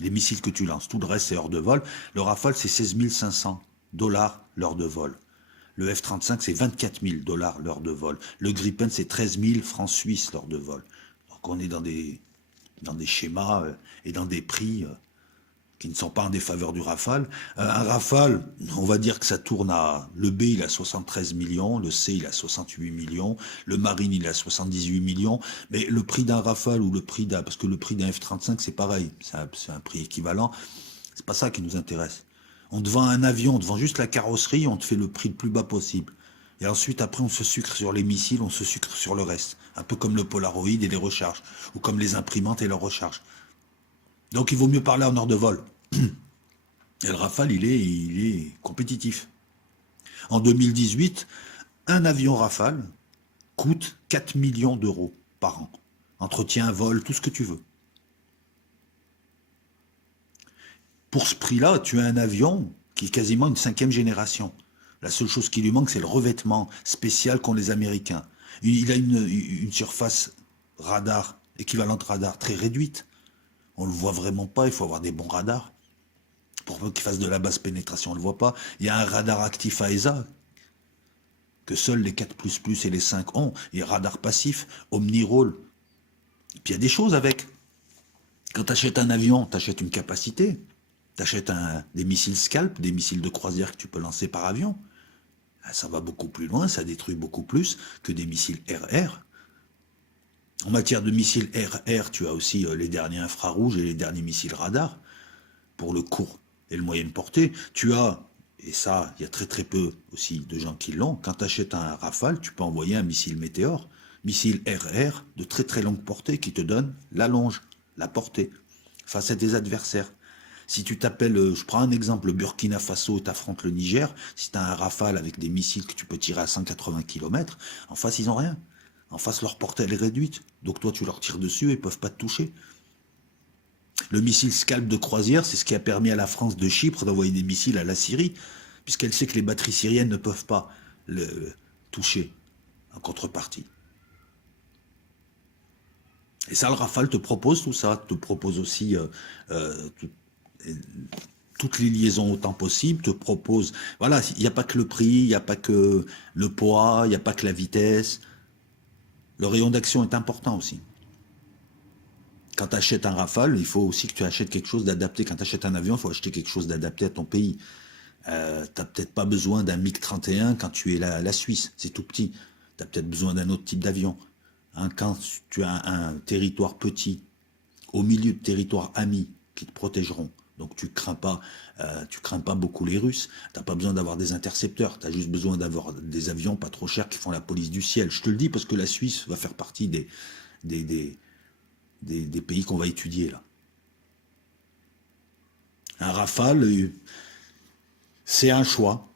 Les missiles que tu lances, tout le reste c'est heure de vol. Le Rafale c'est 16 500 $ l'heure de vol. Le F-35 c'est 24 000 $ l'heure de vol. Le Gripen c'est 13 000 francs suisses l'heure de vol. Donc on est dans des schémas et dans des prix qui ne sont pas en défaveur du Rafale. Un Rafale, on va dire que ça tourne à... Le B, il a 73 millions, le C, il a 68 millions, le Marine, il a 78 millions, mais le prix d'un Rafale ou le prix d'un... Parce que le prix d'un F-35, c'est pareil, c'est un prix équivalent, c'est pas ça qui nous intéresse. On te vend un avion, on te vend juste la carrosserie, on te fait le prix le plus bas possible. Et ensuite, après, on se sucre sur les missiles, on se sucre sur le reste. Un peu comme le Polaroid et les recharges, ou comme les imprimantes et leurs recharges. Donc il vaut mieux parler en heure de vol. Et le Rafale, il est compétitif. En 2018, un avion Rafale coûte 4 millions d'euros par an. Entretien, vol, tout ce que tu veux. Pour ce prix-là, tu as un avion qui est quasiment une 5e génération. La seule chose qui lui manque, c'est le revêtement spécial qu'ont les Américains. Il a une surface radar, équivalente radar, très réduite. On ne le voit vraiment pas, il faut avoir des bons radars. Pour qu'il fasse de la basse pénétration, on ne le voit pas. Il y a un radar actif AESA, que seuls les 4++ et les 5 ont. Il y a un radar passif, OmniRoll. Puis il y a des choses avec. Quand tu achètes un avion, tu achètes une capacité. Tu achètes des missiles Scalp, des missiles de croisière que tu peux lancer par avion. Ça va beaucoup plus loin, ça détruit beaucoup plus que des missiles RR. En matière de missiles RR, tu as aussi les derniers infrarouges et les derniers missiles radar pour le court et le moyenne portée. Tu as, et ça, il y a très très peu aussi de gens qui l'ont, quand tu achètes un Rafale, tu peux envoyer un missile Météor, missile RR de très très longue portée qui te donne la longe, la portée, face à des adversaires. Si tu t'appelles, je prends un exemple, le Burkina Faso, tu affrontes le Niger, si tu as un Rafale avec des missiles que tu peux tirer à 180 km, en face ils n'ont rien. En face leur portée elle est réduite, donc toi tu leur tires dessus et ils ne peuvent pas te toucher. Le missile Scalp de croisière, c'est ce qui a permis à la France de Chypre d'envoyer des missiles à la Syrie, puisqu'elle sait que les batteries syriennes ne peuvent pas le toucher en contrepartie. Et ça, le Rafale te propose tout ça, te propose aussi toutes les liaisons autant possible, te propose... Voilà, il n'y a pas que le prix, il n'y a pas que le poids, il n'y a pas que la vitesse. Le rayon d'action est important aussi. Quand tu achètes un Rafale, il faut aussi que tu achètes quelque chose d'adapté. Quand tu achètes un avion, il faut acheter quelque chose d'adapté à ton pays. Tu n'as peut-être pas besoin d'un MiG-31 quand tu es la Suisse, c'est tout petit. Tu as peut-être besoin d'un autre type d'avion. Hein, quand tu as un territoire petit, au milieu de territoires amis qui te protégeront, donc tu crains pas beaucoup les Russes, tu n'as pas besoin d'avoir des intercepteurs, tu as juste besoin d'avoir des avions pas trop chers qui font la police du ciel. Je te le dis parce que la Suisse va faire partie des pays qu'on va étudier là. Un Rafale, c'est un choix.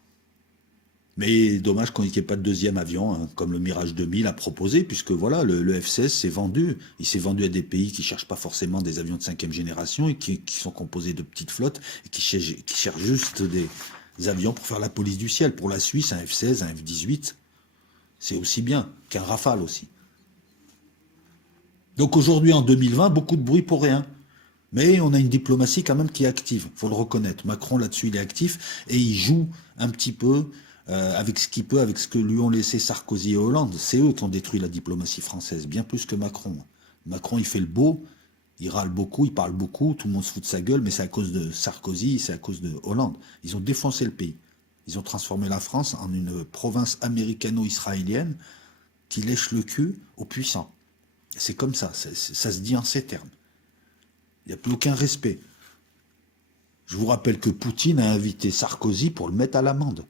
Mais dommage qu'il n'y ait pas de deuxième avion, hein, comme le Mirage 2000 a proposé, puisque voilà, le F-16 s'est vendu. Il s'est vendu à des pays qui ne cherchent pas forcément des avions de 5e génération et qui sont composés de petites flottes et qui cherchent juste des avions pour faire la police du ciel. Pour la Suisse, un F-16, un F-18, c'est aussi bien qu'un Rafale aussi. Donc aujourd'hui, en 2020, beaucoup de bruit pour rien. Mais on a une diplomatie quand même qui est active, il faut le reconnaître. Macron là-dessus, il est actif et il joue un petit peu avec ce qu'il peut, avec ce que lui ont laissé Sarkozy et Hollande. C'est eux qui ont détruit la diplomatie française, bien plus que Macron. Macron, il fait le beau, il râle beaucoup, il parle beaucoup, tout le monde se fout de sa gueule, mais c'est à cause de Sarkozy, c'est à cause de Hollande. Ils ont défoncé le pays. Ils ont transformé la France en une province américano-israélienne qui lèche le cul aux puissants. C'est comme ça se dit en ces termes. Il n'y a plus aucun respect. Je vous rappelle que Poutine a invité Sarkozy pour le mettre à l'amende.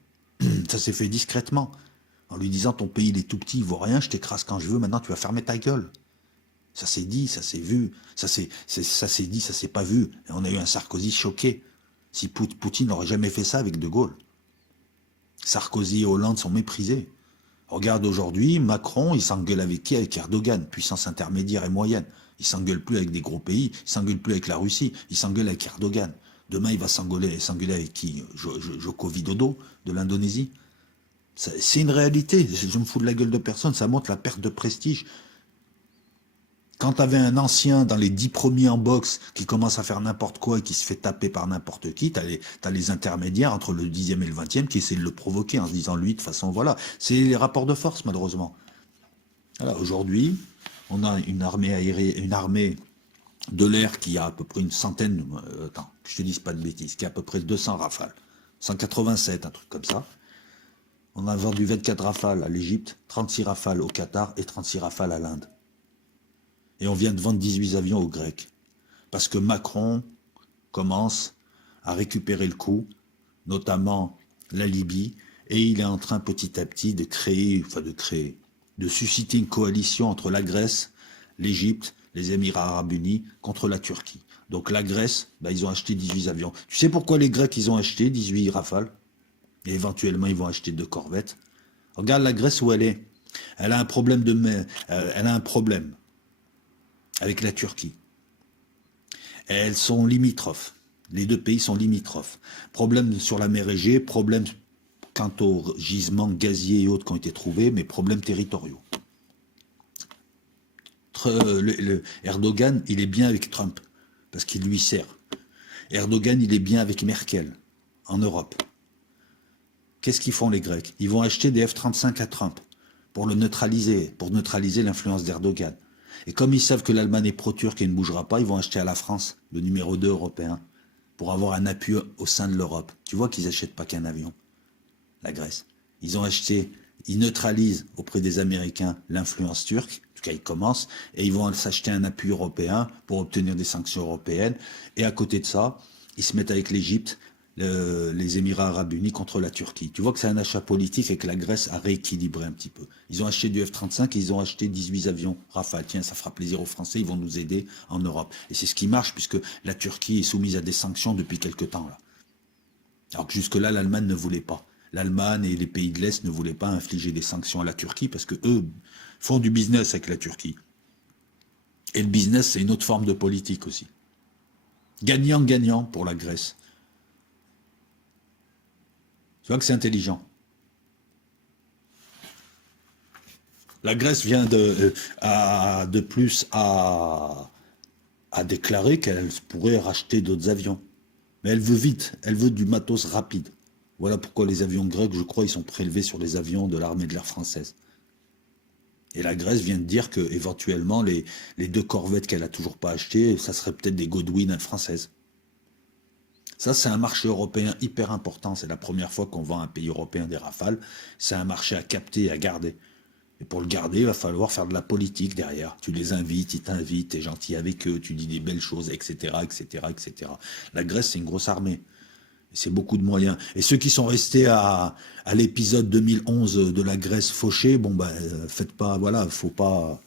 Ça s'est fait discrètement, en lui disant ton pays il est tout petit, il vaut rien, je t'écrase quand je veux, maintenant tu vas fermer ta gueule. Ça s'est dit, ça s'est vu, ça s'est dit, ça s'est pas vu. Et on a eu un Sarkozy choqué. Si Poutine n'aurait jamais fait ça avec De Gaulle. Sarkozy et Hollande sont méprisés. Regarde aujourd'hui, Macron, il s'engueule avec qui? Avec Erdogan, puissance intermédiaire et moyenne. Il s'engueule plus avec des gros pays, il s'engueule plus avec la Russie, il s'engueule avec Erdogan. Demain, il va s'engueuler avec qui? Joko Widodo, de l'Indonésie. C'est une réalité, je me fous de la gueule de personne, ça montre la perte de prestige. Quand tu avais un ancien dans les 10 premiers en boxe qui commence à faire n'importe quoi et qui se fait taper par n'importe qui, t'as les intermédiaires entre le 10e et le 20e qui essaient de le provoquer en se disant lui, de toute façon, voilà. C'est les rapports de force, malheureusement. Voilà, aujourd'hui, on a une armée aérienne, une armée de l'air qui a à peu près une centaine, attends, que je te dise pas de bêtises, qui a à peu près 200 rafales. 187, un truc comme ça. On a vendu 24 rafales à l'Égypte, 36 rafales au Qatar et 36 rafales à l'Inde. Et on vient de vendre 18 avions aux Grecs. Parce que Macron commence à récupérer le coup, notamment la Libye, et il est en train petit à petit de susciter une coalition entre la Grèce, l'Égypte, les Émirats Arabes Unis, contre la Turquie. Donc la Grèce, ils ont acheté 18 avions. Tu sais pourquoi les Grecs, ils ont acheté 18 rafales? Et éventuellement, ils vont acheter 2 corvettes. Regarde la Grèce où elle est. Elle a un problème avec la Turquie. Elles sont limitrophes. Les deux pays sont limitrophes. Problème sur la mer Égée, problème quant aux gisements gaziers et autres qui ont été trouvés, mais problèmes territoriaux. Erdogan, il est bien avec Trump, parce qu'il lui sert. Erdogan, il est bien avec Merkel, en Europe. Qu'est-ce qu'ils font les Grecs? Ils vont acheter des F-35 à Trump, pour neutraliser l'influence d'Erdogan. Et comme ils savent que l'Allemagne est pro-turque et ne bougera pas, ils vont acheter à la France, le numéro 2 européen, pour avoir un appui au sein de l'Europe. Tu vois qu'ils n'achètent pas qu'un avion, la Grèce. Ils neutralisent auprès des Américains l'influence turque, en tout cas ils commencent, et ils vont s'acheter un appui européen pour obtenir des sanctions européennes. Et à côté de ça, ils se mettent avec l'Égypte, les Émirats Arabes Unis contre la Turquie. Tu vois que c'est un achat politique et que la Grèce a rééquilibré un petit peu. Ils ont acheté du F-35 et ils ont acheté 18 avions Rafale. Tiens, ça fera plaisir aux Français, ils vont nous aider en Europe. Et c'est ce qui marche puisque la Turquie est soumise à des sanctions depuis quelque temps là. Alors que jusque-là, l'Allemagne ne voulait pas. L'Allemagne et les pays de l'Est ne voulaient pas infliger des sanctions à la Turquie parce que eux font du business avec la Turquie. Et le business, c'est une autre forme de politique aussi. Gagnant-gagnant pour la Grèce. Tu vois que c'est intelligent. La Grèce vient de plus à déclarer qu'elle pourrait racheter d'autres avions. Mais elle veut vite, elle veut du matos rapide. Voilà pourquoi les avions grecs, je crois, ils sont prélevés sur les avions de l'armée de l'air française. Et la Grèce vient de dire que éventuellement les 2 corvettes qu'elle a toujours pas achetées, ça serait peut-être des Godwin françaises. Ça, c'est un marché européen hyper important. C'est la première fois qu'on vend à un pays européen des Rafales. C'est un marché à capter et à garder. Et pour le garder, il va falloir faire de la politique derrière. Tu les invites, ils t'invitent, t'es gentil avec eux, tu dis des belles choses, etc., etc., etc. La Grèce, c'est une grosse armée. C'est beaucoup de moyens. Et ceux qui sont restés à l'épisode 2011 de la Grèce fauchée, faites pas, voilà, faut pas.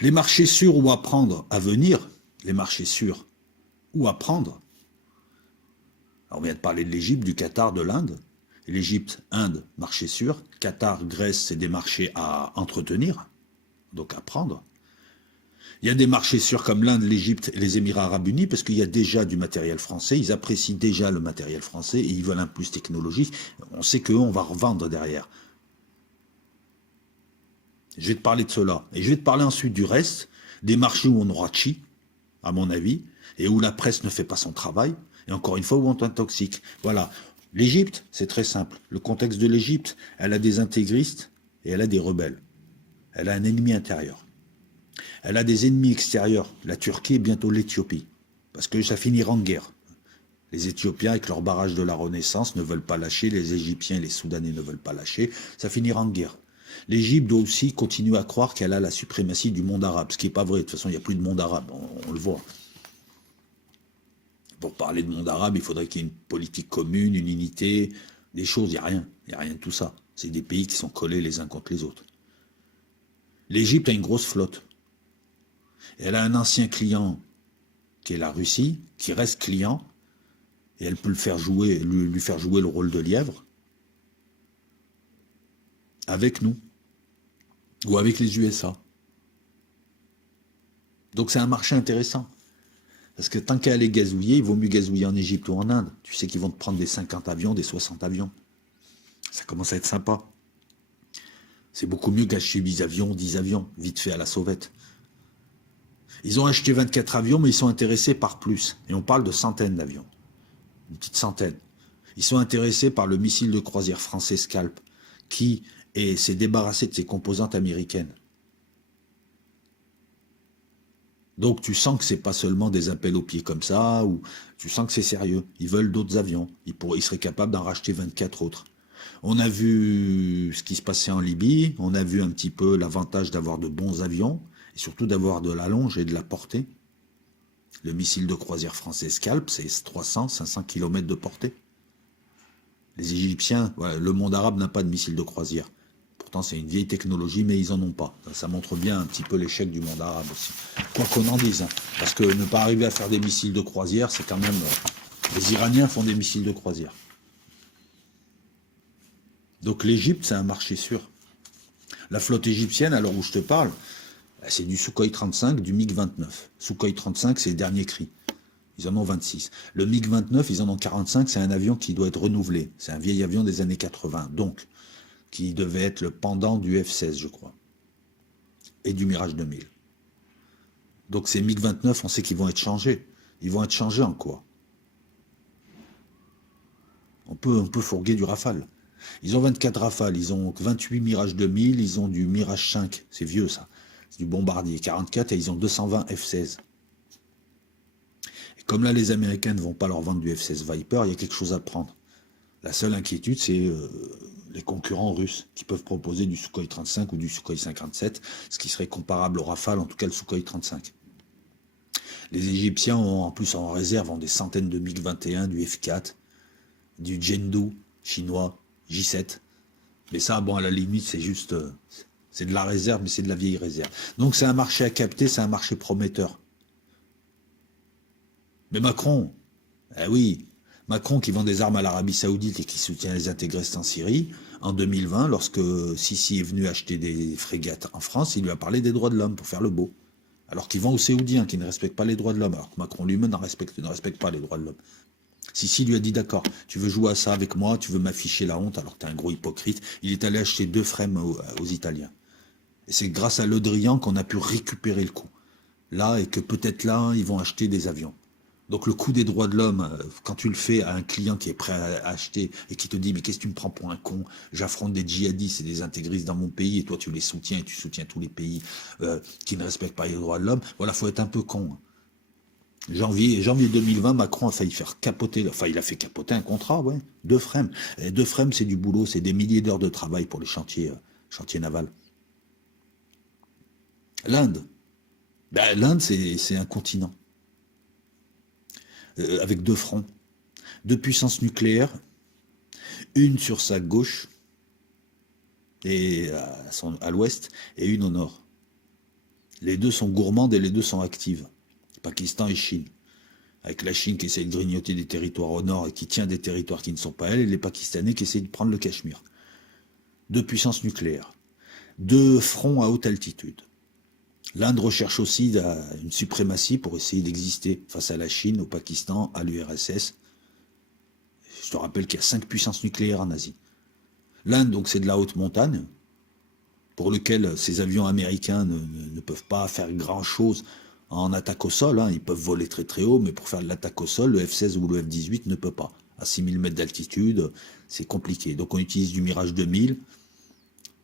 Les marchés sûrs ou à prendre à venir, les marchés sûrs ou à prendre. Alors, on vient de parler de l'Égypte, du Qatar, de l'Inde. L'Égypte, Inde, marché sûr. Qatar, Grèce, c'est des marchés à entretenir, donc à prendre. Il y a des marchés sûrs comme l'Inde, l'Égypte et les Émirats Arabes Unis, parce qu'il y a déjà du matériel français, ils apprécient déjà le matériel français et ils veulent un plus technologique. On sait qu'eux, on va revendre derrière. Je vais te parler de cela. Et je vais te parler ensuite du reste, des marchés où on aura chi, à mon avis, et où la presse ne fait pas son travail, et encore une fois, où on t'intoxique. Voilà. L'Égypte, c'est très simple. Le contexte de l'Égypte, elle a des intégristes et elle a des rebelles. Elle a un ennemi intérieur. Elle a des ennemis extérieurs. La Turquie et bientôt l'Éthiopie. Parce que ça finira en guerre. Les Éthiopiens, avec leur barrage de la Renaissance, ne veulent pas lâcher. Les Égyptiens et les Soudanais ne veulent pas lâcher. Ça finira en guerre. L'Égypte doit aussi continuer à croire qu'elle a la suprématie du monde arabe, ce qui n'est pas vrai. De toute façon, il n'y a plus de monde arabe, on le voit. Pour parler de monde arabe, il faudrait qu'il y ait une politique commune, une unité, des choses, il n'y a rien. Il n'y a rien de tout ça. C'est des pays qui sont collés les uns contre les autres. L'Égypte a une grosse flotte. Elle a un ancien client qui est la Russie, qui reste client, et elle peut lui faire jouer le rôle de lièvre avec nous, ou avec les USA. Donc c'est un marché intéressant. Parce que tant qu'à aller gazouiller, il vaut mieux gazouiller en Égypte ou en Inde. Tu sais qu'ils vont te prendre des 50 avions, des 60 avions. Ça commence à être sympa. C'est beaucoup mieux qu'acheter 10 avions, vite fait à la sauvette. Ils ont acheté 24 avions, mais ils sont intéressés par plus. Et on parle de centaines d'avions. Une petite centaine. Ils sont intéressés par le missile de croisière français Scalp, qui s'est débarrassé de ses composantes américaines. Donc tu sens que c'est pas seulement des appels au pied comme ça, ou tu sens que c'est sérieux. Ils veulent d'autres avions. Ils seraient capables d'en racheter 24 autres. On a vu ce qui se passait en Libye, on a vu un petit peu l'avantage d'avoir de bons avions, et surtout d'avoir de la longe et de la portée. Le missile de croisière français Scalp, c'est 300-500 km de portée. Les Égyptiens, le monde arabe n'a pas de missile de croisière. Pourtant, c'est une vieille technologie, mais ils n'en ont pas. Ça montre bien un petit peu l'échec du monde arabe aussi. Quoi qu'on en dise, hein. Parce que ne pas arriver à faire des missiles de croisière, c'est quand même... les Iraniens font des missiles de croisière. Donc l'Égypte, c'est un marché sûr. La flotte égyptienne, à l'heure où je te parle, c'est du Sukhoi 35, du MiG 29. Sukhoi 35, c'est le dernier cri. Ils en ont 26. Le MiG 29, ils en ont 45, c'est un avion qui doit être renouvelé. C'est un vieil avion des années 80, donc, qui devait être le pendant du F-16, je crois, et du Mirage 2000. Donc ces MiG 29, on sait qu'ils vont être changés. Ils vont être changés en quoi? On peut fourguer du Rafale. Ils ont 24 Rafales, ils ont 28 Mirage 2000, ils ont du Mirage 5, c'est vieux ça, c'est du bombardier, 44, et ils ont 220 F-16. Et comme là les Américains ne vont pas leur vendre du F-16 Viper, il y a quelque chose à prendre. La seule inquiétude, c'est les concurrents russes qui peuvent proposer du Sukhoi 35 ou du Sukhoi 57, ce qui serait comparable au Rafale, en tout cas le Sukhoi 35. Les Égyptiens ont en plus en réserve des centaines de MiG 21, du F4, du Zhengdu chinois, J7. Mais ça, bon, à la limite, c'est juste... c'est de la réserve, mais c'est de la vieille réserve. Donc c'est un marché à capter, c'est un marché prometteur. Mais Macron, oui, Macron qui vend des armes à l'Arabie Saoudite et qui soutient les intégristes en Syrie, en 2020, lorsque Sisi est venu acheter des frégates en France, il lui a parlé des droits de l'homme pour faire le beau. Alors qu'il vend aux Saoudiens qui ne respectent pas les droits de l'homme, alors que Macron lui-même ne respecte pas les droits de l'homme. Sisi lui a dit d'accord, tu veux jouer à ça avec moi, tu veux m'afficher la honte alors que t'es un gros hypocrite. Il est allé acheter 2 frames aux Italiens. Et c'est grâce à Le Drian qu'on a pu récupérer le coup. Là, et que peut-être là, ils vont acheter des avions. Donc le coût des droits de l'homme, quand tu le fais à un client qui est prêt à acheter et qui te dit mais qu'est-ce que tu me prends pour un con? J'affronte des djihadistes et des intégristes dans mon pays et toi tu les soutiens et tu soutiens tous les pays qui ne respectent pas les droits de l'homme. Voilà, faut être un peu con. Janvier 2020, Macron a failli faire capoter, enfin il a fait capoter un contrat, ouais, 2 frames. Et 2 frames, c'est du boulot, c'est des milliers d'heures de travail pour les chantiers navals. L'Inde, l'Inde c'est un continent, avec 2 fronts, 2 puissances nucléaires, une sur sa gauche, et à l'ouest, et une au nord. Les deux sont gourmandes et les deux sont actives. Pakistan et Chine. Avec la Chine qui essaie de grignoter des territoires au nord et qui tient des territoires qui ne sont pas elle, et les Pakistanais qui essaient de prendre le Cachemire. 2 puissances nucléaires. 2 fronts à haute altitude. L'Inde recherche aussi une suprématie pour essayer d'exister face à la Chine, au Pakistan, à l'URSS. Je te rappelle qu'il y a 5 puissances nucléaires en Asie. L'Inde, donc, c'est de la haute montagne, pour lequel ces avions américains ne peuvent pas faire grand-chose en attaque au sol, hein. Ils peuvent voler très très haut, mais pour faire de l'attaque au sol, le F-16 ou le F-18 ne peut pas. À 6000 mètres d'altitude, c'est compliqué. Donc on utilise du Mirage 2000,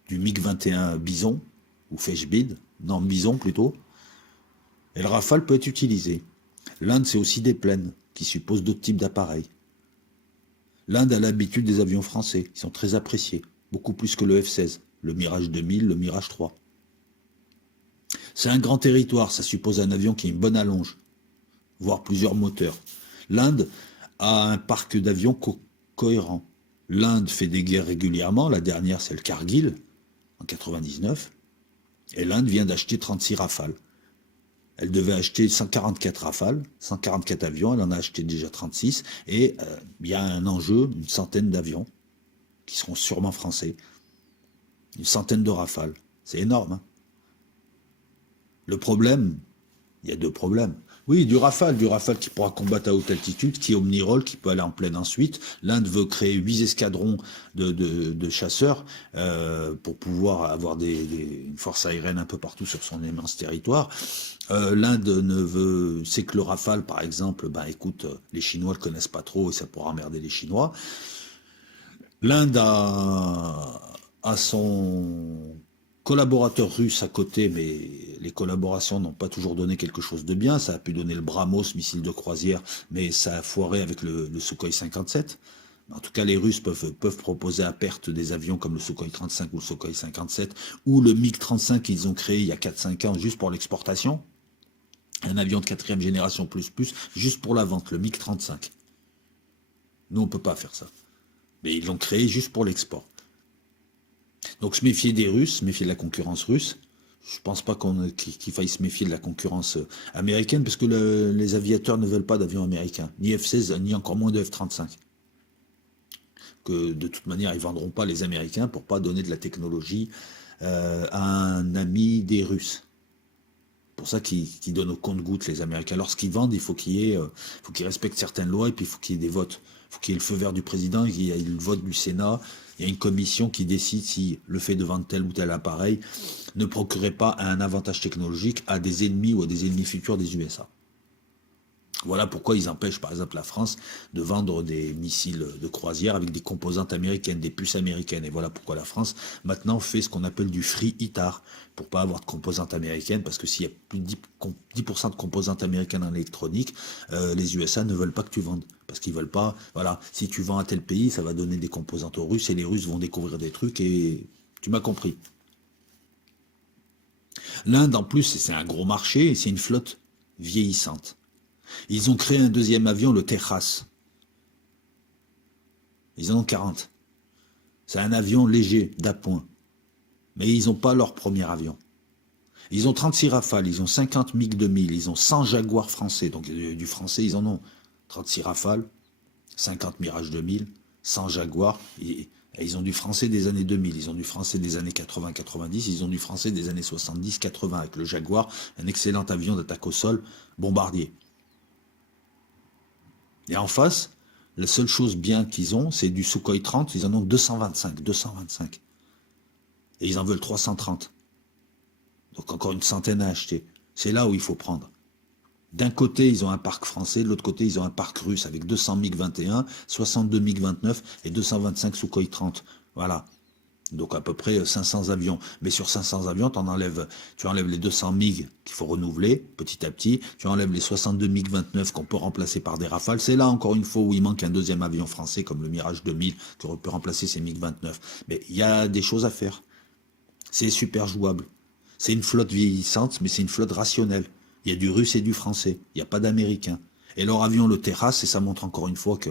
du MiG 21 Bison, ou Feshbid, non Bison plutôt, et le Rafale peut être utilisé. L'Inde, c'est aussi des plaines, qui supposent d'autres types d'appareils. L'Inde a l'habitude des avions français, ils sont très appréciés, beaucoup plus que le F-16. Le Mirage 2000, le Mirage 3. C'est un grand territoire, ça suppose un avion qui a une bonne allonge, voire plusieurs moteurs. L'Inde a un parc d'avions cohérent. L'Inde fait des guerres régulièrement, la dernière c'est le Kargil, en 99, et l'Inde vient d'acheter 36 Rafales. Elle devait acheter 144 Rafales, 144 avions, elle en a acheté déjà 36, et il y a un enjeu, une centaine d'avions, qui seront sûrement français. Une centaine de Rafales, c'est énorme. Hein. Le problème, il y a deux problèmes. Oui, du Rafale qui pourra combattre à haute altitude, qui est omnirole, qui peut aller en pleine ensuite. L'Inde veut créer 8 escadrons de chasseurs pour pouvoir avoir une force aérienne un peu partout sur son immense territoire. L'Inde ne veut, c'est que le Rafale, par exemple, ben écoute, les Chinois le connaissent pas trop et ça pourra emmerder les Chinois. L'Inde a son collaborateur russe à côté, mais les collaborations n'ont pas toujours donné quelque chose de bien. Ça a pu donner le BrahMos, missile de croisière, mais ça a foiré avec le Sukhoi 57. En tout cas, les Russes peuvent proposer à perte des avions comme le Sukhoi 35 ou le Sukhoi 57, ou le MiG-35 qu'ils ont créé il y a 4-5 ans juste pour l'exportation. Un avion de 4e génération plus, juste pour la vente, le MiG-35. Nous, on ne peut pas faire ça. Mais ils l'ont créé juste pour l'export. Donc se méfier des Russes, méfier de la concurrence russe. Je pense pas qu'il faille se méfier de la concurrence américaine, parce que les aviateurs ne veulent pas d'avions américains, ni F-16, ni encore moins de F-35. Que de toute manière, ils vendront pas les Américains pour pas donner de la technologie à un ami des Russes. C'est pour ça qu'ils donnent au compte-gouttes les Américains. Lorsqu'ils vendent, il faut qu'ils respectent certaines lois, et puis il faut qu'il y ait des votes. Il faut qu'il y ait le feu vert du président, il y ait le vote du Sénat. Il y a une commission qui décide si le fait de vendre tel ou tel appareil ne procurait pas un avantage technologique à des ennemis ou à des ennemis futurs des USA. Voilà pourquoi ils empêchent par exemple la France de vendre des missiles de croisière avec des composantes américaines, des puces américaines. Et voilà pourquoi la France maintenant fait ce qu'on appelle du free ITAR pour pas avoir de composantes américaines, parce que s'il y a plus de 10% de composantes américaines en électronique, les USA ne veulent pas que tu vendes. Parce qu'ils veulent pas, voilà, si tu vends à tel pays, ça va donner des composantes aux Russes et les Russes vont découvrir des trucs et tu m'as compris. L'Inde en plus, c'est un gros marché et c'est une flotte vieillissante. Ils ont créé un deuxième avion, le Tejas. Ils en ont 40. C'est un avion léger, d'appoint. Mais ils n'ont pas leur premier avion. Ils ont 36 Rafales, ils ont 50 MiG-2000, ils ont 100 Jaguars français. Donc du français, ils en ont 36 Rafales, 50 Mirage 2000, 100 Jaguars. Et ils ont du français des années 2000, ils ont du français des années 80-90, ils ont du français des années 70-80 avec le Jaguar, un excellent avion d'attaque au sol, bombardier. Et en face, la seule chose bien qu'ils ont, c'est du Sukhoi 30, ils en ont 225. Et ils en veulent 330. Donc encore une centaine à acheter. C'est là où il faut prendre. D'un côté, ils ont un parc français, de l'autre côté, ils ont un parc russe avec 200 MiG-21, 62 MiG-29 et 225 Sukhoi 30. Voilà. Donc à peu près 500 avions. Mais sur 500 avions, tu enlèves les 200 MiG qu'il faut renouveler petit à petit, tu enlèves les 62 MiG-29 qu'on peut remplacer par des Rafales. C'est là encore une fois où il manque un deuxième avion français comme le Mirage 2000 qui peut remplacer ces MiG-29. Mais il y a des choses à faire. C'est super jouable. C'est une flotte vieillissante, mais c'est une flotte rationnelle. Il y a du russe et du français. Il n'y a pas d'américain. Et leur avion, le Terrasse, et ça montre encore une fois que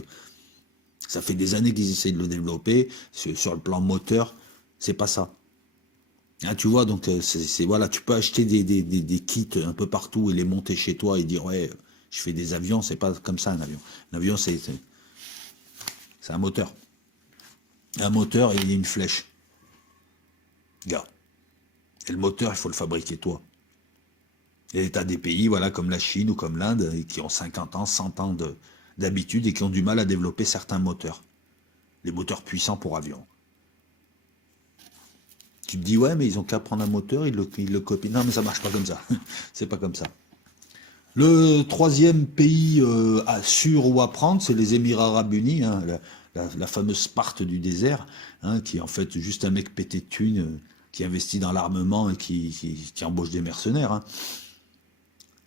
ça fait des années qu'ils essayent de le développer. Sur le plan moteur, c'est pas ça. Ah, tu vois, donc voilà, tu peux acheter des kits un peu partout et les monter chez toi et dire ouais, je fais des avions, c'est pas comme ça un avion. Un avion, c'est un moteur. Un moteur et il y a une flèche. Gars. Et le moteur, il faut le fabriquer toi. Et tu as des pays, voilà, comme la Chine ou comme l'Inde, qui ont 50 ans, 100 ans d'habitude et qui ont du mal à développer certains moteurs. Les moteurs puissants pour avion. Tu te dis, ouais, mais ils ont qu'à prendre un moteur, ils le copient. Non, mais ça marche pas comme ça. C'est pas comme ça. Le troisième pays sûr ou à prendre, c'est les Émirats Arabes Unis, hein, la fameuse Sparte du désert, hein, qui est en fait juste un mec pété de thunes, qui investit dans l'armement et qui embauche des mercenaires. Hein.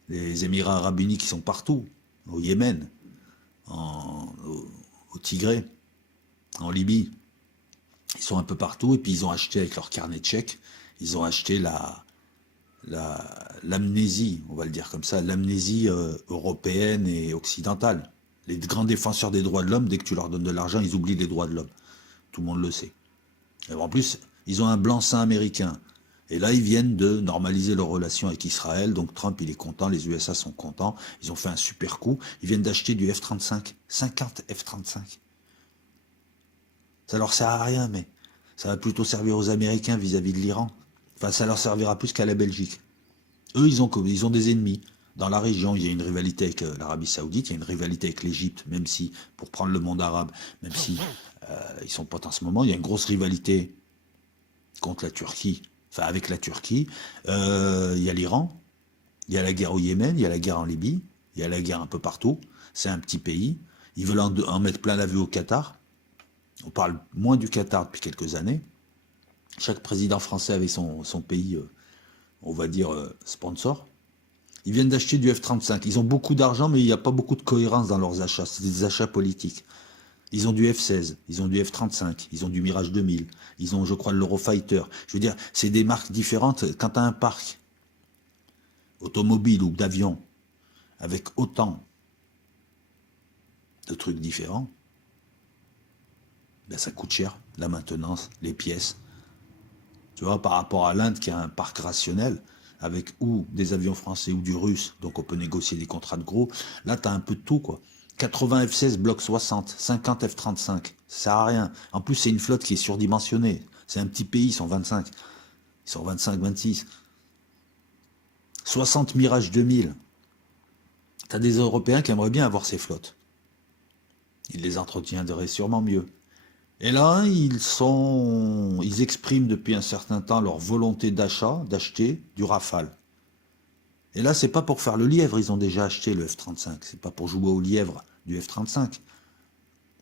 Les Émirats Arabes Unis qui sont partout, au Yémen, au Tigré, en Libye, Ils sont un peu partout, et puis ils ont acheté avec leur carnet de chèques, ils ont acheté l'amnésie, on va le dire comme ça, l'amnésie européenne et occidentale. Les grands défenseurs des droits de l'homme, dès que tu leur donnes de l'argent, ils oublient les droits de l'homme. Tout le monde le sait. Et en plus, ils ont un blanc-seing américain. Et là, ils viennent de normaliser leurs relations avec Israël. Donc Trump, il est content, les USA sont contents. Ils ont fait un super coup. Ils viennent d'acheter du F-35. 50 F-35. Ça leur sert à rien, mais ça va plutôt servir aux Américains vis-à-vis de l'Iran. Enfin, ça leur servira plus qu'à la Belgique. Eux, ils ont des ennemis. Dans la région, il y a une rivalité avec l'Arabie Saoudite, il y a une rivalité avec l'Égypte, même si, pour prendre le monde arabe, même si ils sont pas en ce moment, il y a une grosse rivalité contre la Turquie, enfin avec la Turquie. Il y a l'Iran, il y a la guerre au Yémen, il y a la guerre en Libye, il y a la guerre un peu partout. C'est un petit pays. Ils veulent en mettre plein la vue au Qatar. On parle moins du Qatar depuis quelques années. Chaque président français avait son pays, on va dire, sponsor. Ils viennent d'acheter du F-35. Ils ont beaucoup d'argent, mais il n'y a pas beaucoup de cohérence dans leurs achats. C'est des achats politiques. Ils ont du F-16, ils ont du F-35, ils ont du Mirage 2000, ils ont, je crois, l'Eurofighter. Je veux dire, c'est des marques différentes. Quand tu as un parc automobile ou d'avion avec autant de trucs différents, ben ça coûte cher. La maintenance, les pièces. Tu vois, par rapport à l'Inde qui a un parc rationnel, avec ou des avions français ou du russe, donc on peut négocier des contrats de gros. Là, tu as un peu de tout, quoi. 80 F-16 bloc 60, 50 F-35, ça sert à rien. En plus, c'est une flotte qui est surdimensionnée. C'est un petit pays, ils sont 25. Ils sont 25, 26. 60 Mirage 2000. Tu as des Européens qui aimeraient bien avoir ces flottes. Ils les entretiendraient sûrement mieux. Et là, ils expriment depuis un certain temps leur volonté d'achat, d'acheter du Rafale. Et là, c'est pas pour faire le lièvre, ils ont déjà acheté le F-35. C'est pas pour jouer au lièvre du F-35.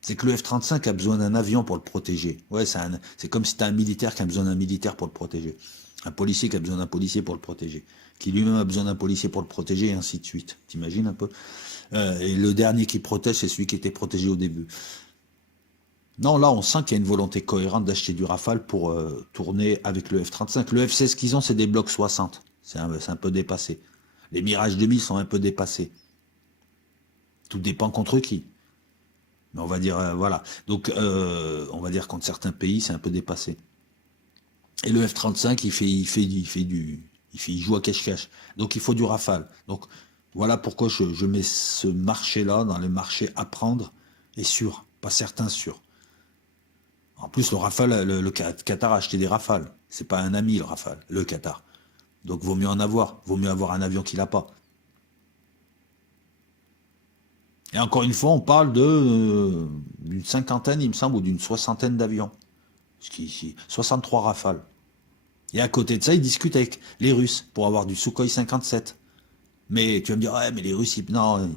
C'est que le F-35 a besoin d'un avion pour le protéger. Ouais, c'est comme si tu as un militaire qui a besoin d'un militaire pour le protéger. Un policier qui a besoin d'un policier pour le protéger. Qui lui-même a besoin d'un policier pour le protéger, et ainsi de suite. T'imagines un peu? Et le dernier qui protège, c'est celui qui était protégé au début. Non, là, on sent qu'il y a une volonté cohérente d'acheter du Rafale pour tourner avec le F-35. Le F-16 qu'ils ont, c'est des blocs 60. C'est un peu dépassé. Les Mirage 2000 sont un peu dépassés. Tout dépend contre qui. Mais on va dire, voilà. Donc, on va dire contre certains pays, c'est un peu dépassé. Et le F-35, il joue à cache-cache. Donc, il faut du Rafale. Donc, voilà pourquoi je mets ce marché-là dans les marchés à prendre et sûr. Pas certains sûrs. En plus, le Rafale, le Qatar a acheté des Rafales. C'est pas un ami, le Rafale, le Qatar. Donc, vaut mieux en avoir. Vaut mieux avoir un avion qu'il n'a pas. Et encore une fois, on parle d'une cinquantaine, il me semble, ou d'une soixantaine d'avions. 63 Rafales. Et à côté de ça, ils discutent avec les Russes pour avoir du Sukhoi 57. Mais tu vas me dire, ouais, mais les Russes, non,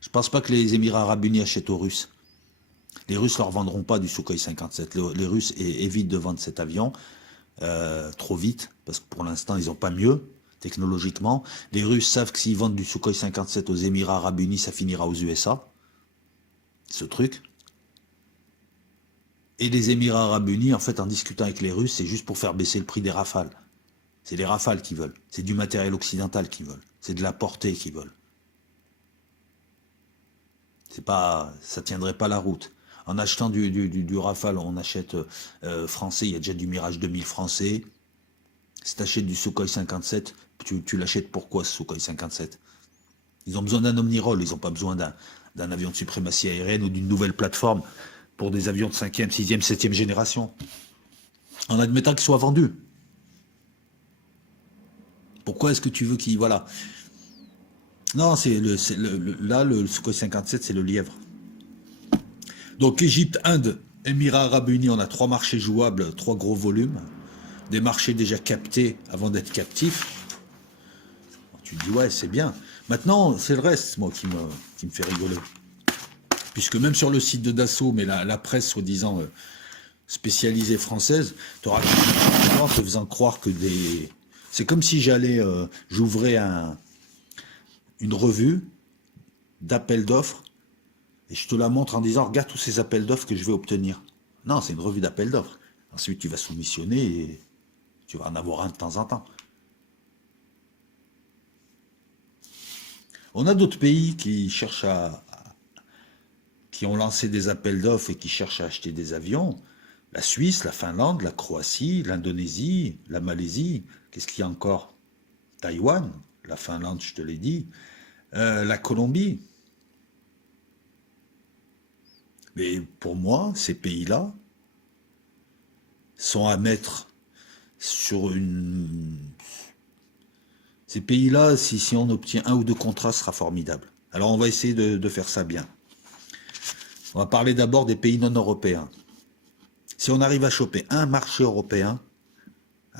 je pense pas que les Émirats Arabes Unis achètent aux Russes. Les Russes leur vendront pas du Sukhoi 57. Les Russes évitent de vendre cet avion trop vite, parce que pour l'instant, ils n'ont pas mieux, technologiquement. Les Russes savent que s'ils vendent du Sukhoi 57 aux Émirats Arabes Unis, ça finira aux USA. Ce truc. Et les Émirats Arabes Unis, en fait, en discutant avec les Russes, c'est juste pour faire baisser le prix des Rafales. C'est les Rafales qu'ils veulent. C'est du matériel occidental qu'ils veulent. C'est de la portée qu'ils veulent. C'est pas, ça tiendrait pas la route. En achetant du Rafale, on achète français, il y a déjà du Mirage 2000 français. Si tu achètes du Sukhoi 57, tu l'achètes pourquoi ce Sukhoi 57? Ils ont besoin d'un omnirole, ils n'ont pas besoin d'un avion de suprématie aérienne ou d'une nouvelle plateforme pour des avions de 5e, 6e, 7e génération. En admettant qu'ils soient vendus. Pourquoi est-ce que tu veux qu'ils... Voilà. Non, là, le Sukhoi 57, c'est le lièvre. Donc, Égypte, Inde, Émirats Arabes Unis, on a 3 marchés jouables, 3 gros volumes. Des marchés déjà captés avant d'être captifs. Tu te dis, ouais, c'est bien. Maintenant, c'est le reste, moi, qui me fait rigoler. Puisque même sur le site de Dassault, mais la presse, soi-disant spécialisée française, tu auras en te faisant croire que des... C'est comme si j'ouvrais une revue d'appels d'offres et je te la montre en disant, regarde tous ces appels d'offres que je vais obtenir. Non, c'est une revue d'appel d'offres. Ensuite, tu vas soumissionner et tu vas en avoir un de temps en temps. On a d'autres pays qui cherchent qui ont lancé des appels d'offres et qui cherchent à acheter des avions. La Suisse, la Finlande, la Croatie, l'Indonésie, la Malaisie. Qu'est-ce qu'il y a encore? Taïwan, la Finlande, je te l'ai dit. La Colombie. Mais pour moi, ces pays-là sont à mettre sur une... Ces pays-là, si on obtient un ou deux contrats, ce sera formidable. Alors on va essayer de faire ça bien. On va parler d'abord des pays non européens. Si on arrive à choper un marché européen,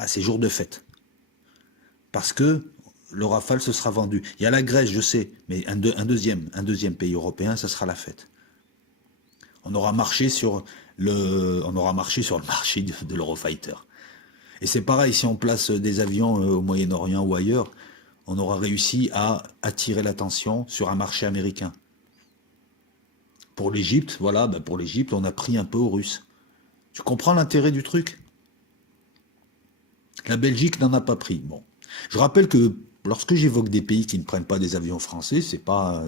c'est jour de fête. Parce que le Rafale se sera vendu. Il y a la Grèce, je sais, mais un deuxième pays européen, ça sera la fête. On aura marché sur on aura marché sur le marché de l'Eurofighter. Et c'est pareil, si on place des avions au Moyen-Orient ou ailleurs, on aura réussi à attirer l'attention sur un marché américain. Pour l'Égypte, voilà, pour l'Égypte, on a pris un peu aux Russes. Tu comprends l'intérêt du truc? La Belgique n'en a pas pris. Bon, je rappelle que lorsque j'évoque des pays qui ne prennent pas des avions français, c'est pas,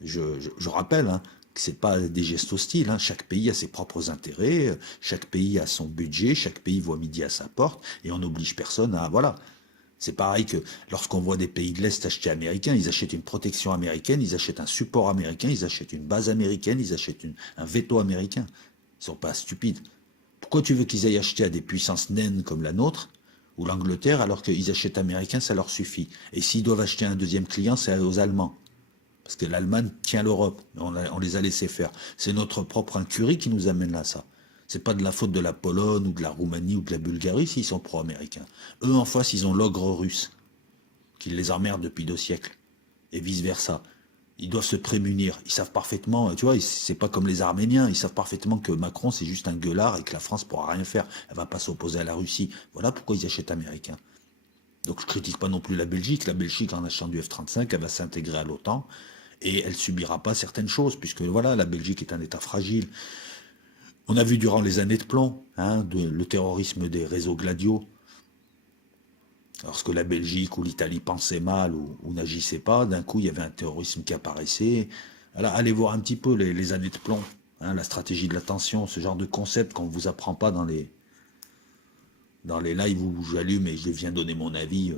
je rappelle, hein, que c'est pas des gestes hostiles. Hein. Chaque pays a ses propres intérêts, chaque pays a son budget, chaque pays voit midi à sa porte, et on n'oblige personne à, voilà. C'est pareil que lorsqu'on voit des pays de l'Est acheter américain, ils achètent une protection américaine, ils achètent un support américain, ils achètent une base américaine, ils achètent un veto américain. Ils sont pas stupides. Pourquoi tu veux qu'ils aillent acheter à des puissances naines comme la nôtre ou l'Angleterre alors qu'ils achètent américain, ça leur suffit? Et s'ils doivent acheter un deuxième client, c'est aux Allemands. Parce que l'Allemagne tient l'Europe. On les a laissés faire. C'est notre propre incurie qui nous amène là, ça. C'est pas de la faute de la Pologne ou de la Roumanie ou de la Bulgarie s'ils sont pro-américains. Eux, en face, ils ont l'ogre russe qui les emmerde depuis 2 siècles. Et vice-versa. Ils doivent se prémunir. Ils savent parfaitement, tu vois, c'est pas comme les Arméniens. Ils savent parfaitement que Macron, c'est juste un gueulard et que la France pourra rien faire. Elle va pas s'opposer à la Russie. Voilà pourquoi ils achètent américain. Donc je critique pas non plus la Belgique. La Belgique, en achetant du F-35, elle va s'intégrer à l'OTAN et elle subira pas certaines choses, puisque voilà, la Belgique est un État fragile. On a vu durant les années de plomb, hein, le terrorisme des réseaux gladiaux, lorsque la Belgique ou l'Italie pensaient mal ou n'agissaient pas, d'un coup il y avait un terrorisme qui apparaissait. Alors, allez voir un petit peu les années de plomb, hein, la stratégie de l'attention, ce genre de concept qu'on ne vous apprend pas dans les lives où j'allume et je viens donner mon avis,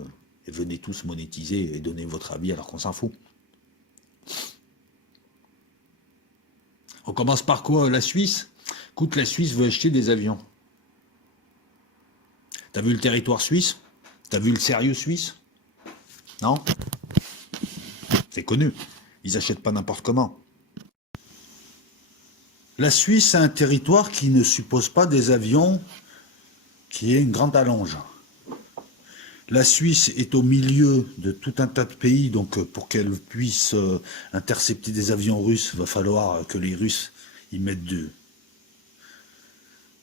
et venez tous monétiser et donner votre avis alors qu'on s'en fout. On commence par quoi? La Suisse? Écoute, la Suisse veut acheter des avions. T'as vu le territoire suisse? T'as vu le sérieux suisse? Non? C'est connu. Ils achètent pas n'importe comment. La Suisse a un territoire qui ne suppose pas des avions qui aient une grande allonge. La Suisse est au milieu de tout un tas de pays, donc pour qu'elle puisse intercepter des avions russes, il va falloir que les Russes y mettent du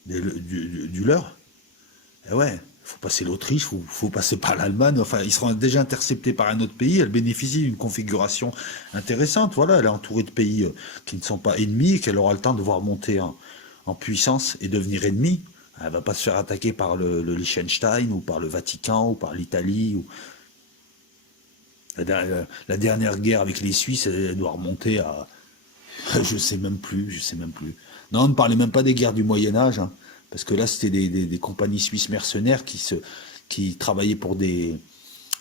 leur. Et ouais, il faut passer l'Autriche, faut passer par l'Allemagne, enfin ils seront déjà interceptés par un autre pays, elle bénéficie d'une configuration intéressante, voilà, elle est entourée de pays qui ne sont pas ennemis, et qu'elle aura le temps de voir monter en puissance et devenir ennemie. Elle ne va pas se faire attaquer par le Liechtenstein ou par le Vatican ou par l'Italie. La dernière guerre avec les Suisses, elle doit remonter à... Je sais même plus. Non, on ne parlait même pas des guerres du Moyen-Âge, hein, parce que là, c'était des compagnies suisses mercenaires qui travaillaient pour des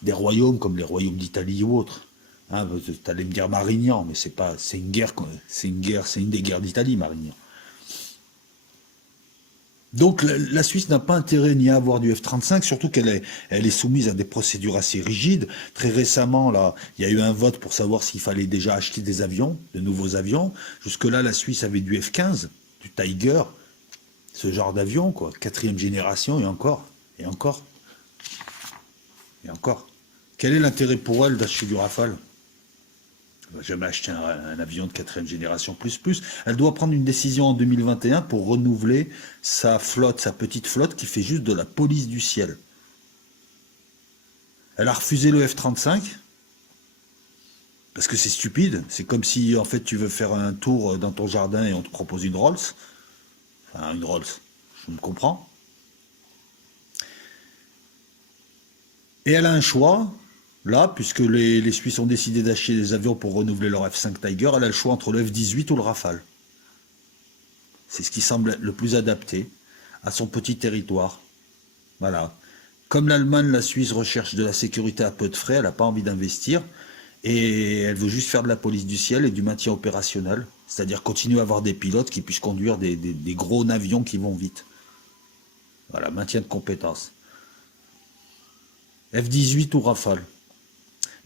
royaumes comme les royaumes d'Italie ou autres. Hein, tu allais me dire Marignan, mais c'est une guerre, c'est une des guerres d'Italie, Marignan. Donc la Suisse n'a pas intérêt ni à avoir du F-35, surtout elle est soumise à des procédures assez rigides. Très récemment, là, il y a eu un vote pour savoir s'il fallait déjà acheter des avions, de nouveaux avions. Jusque-là, la Suisse avait du F-15, du Tiger, ce genre d'avion, quoi. 4e génération, et encore, et encore, et encore. Quel est l'intérêt pour elle d'acheter du Rafale? Elle va jamais acheter un avion de 4e génération plus. Elle doit prendre une décision en 2021 pour renouveler sa flotte, sa petite flotte qui fait juste de la police du ciel. Elle a refusé le F-35 parce que c'est stupide. C'est comme si en fait tu veux faire un tour dans ton jardin et on te propose une Rolls. Enfin, une Rolls. Je me comprends. Et elle a un choix, là, puisque les Suisses ont décidé d'acheter des avions pour renouveler leur F-5 Tiger, elle a le choix entre le F-18 ou le Rafale. C'est ce qui semble le plus adapté à son petit territoire. Voilà. Comme l'Allemagne, la Suisse recherche de la sécurité à peu de frais, elle n'a pas envie d'investir et elle veut juste faire de la police du ciel et du maintien opérationnel, c'est-à-dire continuer à avoir des pilotes qui puissent conduire des gros avions qui vont vite. Voilà, maintien de compétences. F-18 ou Rafale.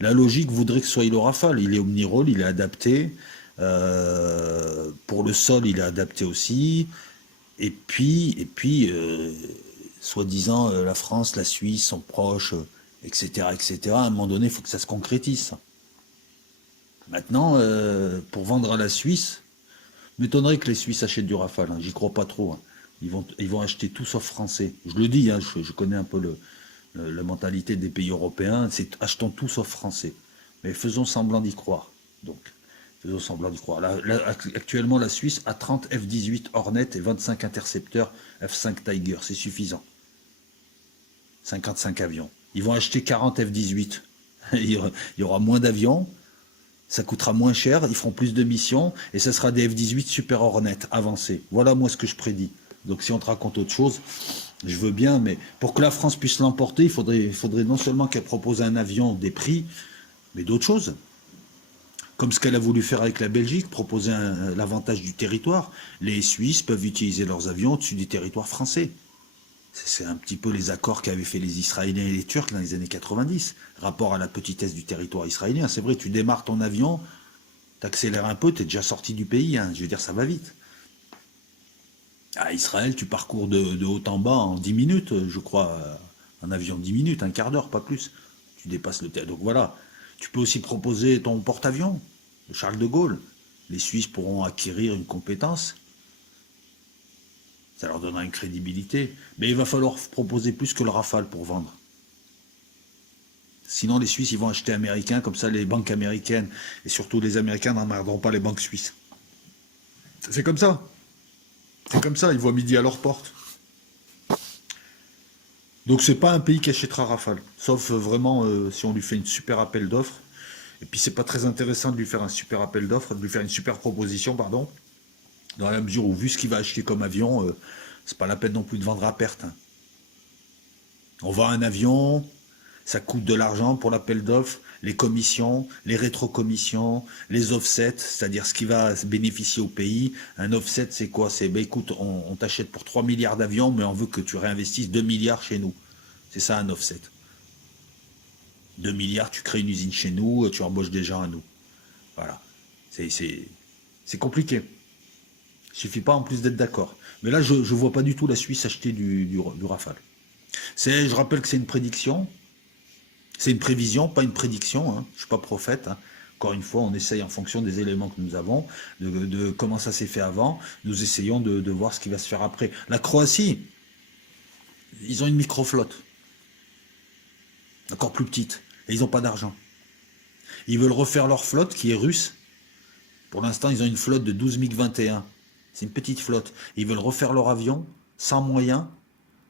La logique voudrait que ce soit le Rafale. Il est omnirôle, il est adapté. Pour le sol, il est adapté aussi. Et puis, soi-disant, la France, la Suisse sont proches, etc., etc. À un moment donné, il faut que ça se concrétise. Maintenant, pour vendre à la Suisse, m'étonnerait que les Suisses achètent du Rafale. Hein. J'y crois pas trop. Hein. Ils vont acheter tout sauf français. Je le dis, hein, je connais un peu la mentalité des pays européens. C'est achetons tout sauf français. Mais faisons semblant d'y croire. Donc, faisons semblant d'y croire. Actuellement, la Suisse a 30 F-18 Hornet et 25 intercepteurs F-5 Tiger. C'est suffisant. 55 avions. Ils vont acheter 40 F-18. Il y aura moins d'avions. Ça coûtera moins cher, ils feront plus de missions, et ça sera des F-18 Super Hornet avancés. Voilà moi ce que je prédis. Donc si on te raconte autre chose, je veux bien, mais pour que la France puisse l'emporter, il faudrait non seulement qu'elle propose un avion des prix, mais d'autres choses. Comme ce qu'elle a voulu faire avec la Belgique, proposer l'avantage du territoire. Les Suisses peuvent utiliser leurs avions au-dessus du territoire français. C'est un petit peu les accords qu'avaient fait les Israéliens et les Turcs dans les années 90, rapport à la petitesse du territoire israélien. C'est vrai, tu démarres ton avion, tu accélères un peu, tu es déjà sorti du pays, hein. Je veux dire, ça va vite. À Israël, tu parcours de haut en bas en 10 minutes, je crois, un avion 10 minutes, un quart d'heure, pas plus. Tu dépasses le terrain. Donc voilà, tu peux aussi proposer ton porte-avions, le Charles de Gaulle. Les Suisses pourront acquérir une compétence. Ça leur donnera une crédibilité. Mais il va falloir proposer plus que le Rafale pour vendre. Sinon, les Suisses, ils vont acheter américains, comme ça, les banques américaines, et surtout les Américains n'emmerderont pas les banques suisses. C'est comme ça. C'est comme ça, ils voient midi à leur porte. Donc, c'est pas un pays qui achètera Rafale. Sauf vraiment si on lui fait une super appel d'offres. Et puis, c'est pas très intéressant de lui faire un super appel d'offres, de lui faire une super proposition, pardon. Dans la mesure où, vu ce qu'il va acheter comme avion, c'est pas la peine non plus de vendre à perte. Hein. On vend un avion, ça coûte de l'argent pour l'appel d'offres, les commissions, les rétrocommissions, les offsets, c'est-à-dire ce qui va bénéficier au pays. Un offset, c'est quoi? C'est, ben écoute, on t'achète pour 3 milliards d'avions, mais on veut que tu réinvestisses 2 milliards chez nous. C'est ça un offset. 2 milliards, tu crées une usine chez nous, tu embauches des gens à nous. Voilà. C'est compliqué. Il suffit pas en plus d'être d'accord. Mais là, je ne vois pas du tout la Suisse acheter du Rafale. Je rappelle que c'est une prédiction. C'est une prévision, pas une prédiction. Hein. Je ne suis pas prophète. Hein. Encore une fois, on essaye en fonction des éléments que nous avons, de comment ça s'est fait avant. Nous essayons de voir ce qui va se faire après. La Croatie, ils ont une microflotte. Encore plus petite. Et ils n'ont pas d'argent. Ils veulent refaire leur flotte qui est russe. Pour l'instant, ils ont une flotte de 12 MiG-21. C'est une petite flotte. Ils veulent refaire leur avion sans moyens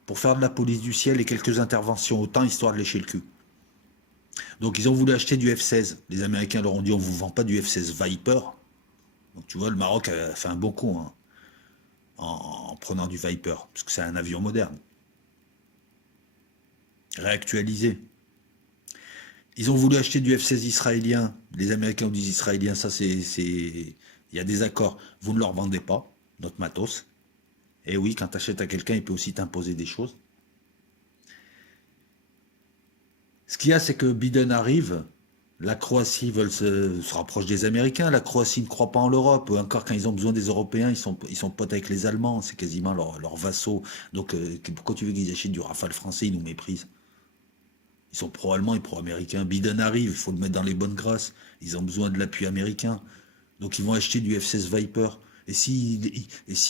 pour faire de la police du ciel et quelques interventions autant histoire de lécher le cul. Donc ils ont voulu acheter du F-16. Les Américains leur ont dit on ne vous vend pas du F-16 Viper. Donc tu vois, le Maroc a fait un bon coup hein, en prenant du Viper, parce que c'est un avion moderne. Réactualisé. Ils ont voulu acheter du F-16 israélien. Les Américains ont dit Israéliens, ça c'est... Il y a des accords. Vous ne leur vendez pas, notre matos. Et oui, quand tu achètes à quelqu'un, il peut aussi t'imposer des choses. Ce qu'il y a, c'est que Biden arrive, la Croatie se rapproche des Américains, la Croatie ne croit pas en l'Europe, encore quand ils ont besoin des Européens, ils sont potes avec les Allemands, c'est quasiment leurs vassaux. Donc pourquoi tu veux qu'ils achètent du Rafale français, ils nous méprisent. Ils sont pro-allemands et pro-américains. Biden arrive, il faut le mettre dans les bonnes grâces. Ils ont besoin de l'appui américain. Donc ils vont acheter du F-16 Viper. Et si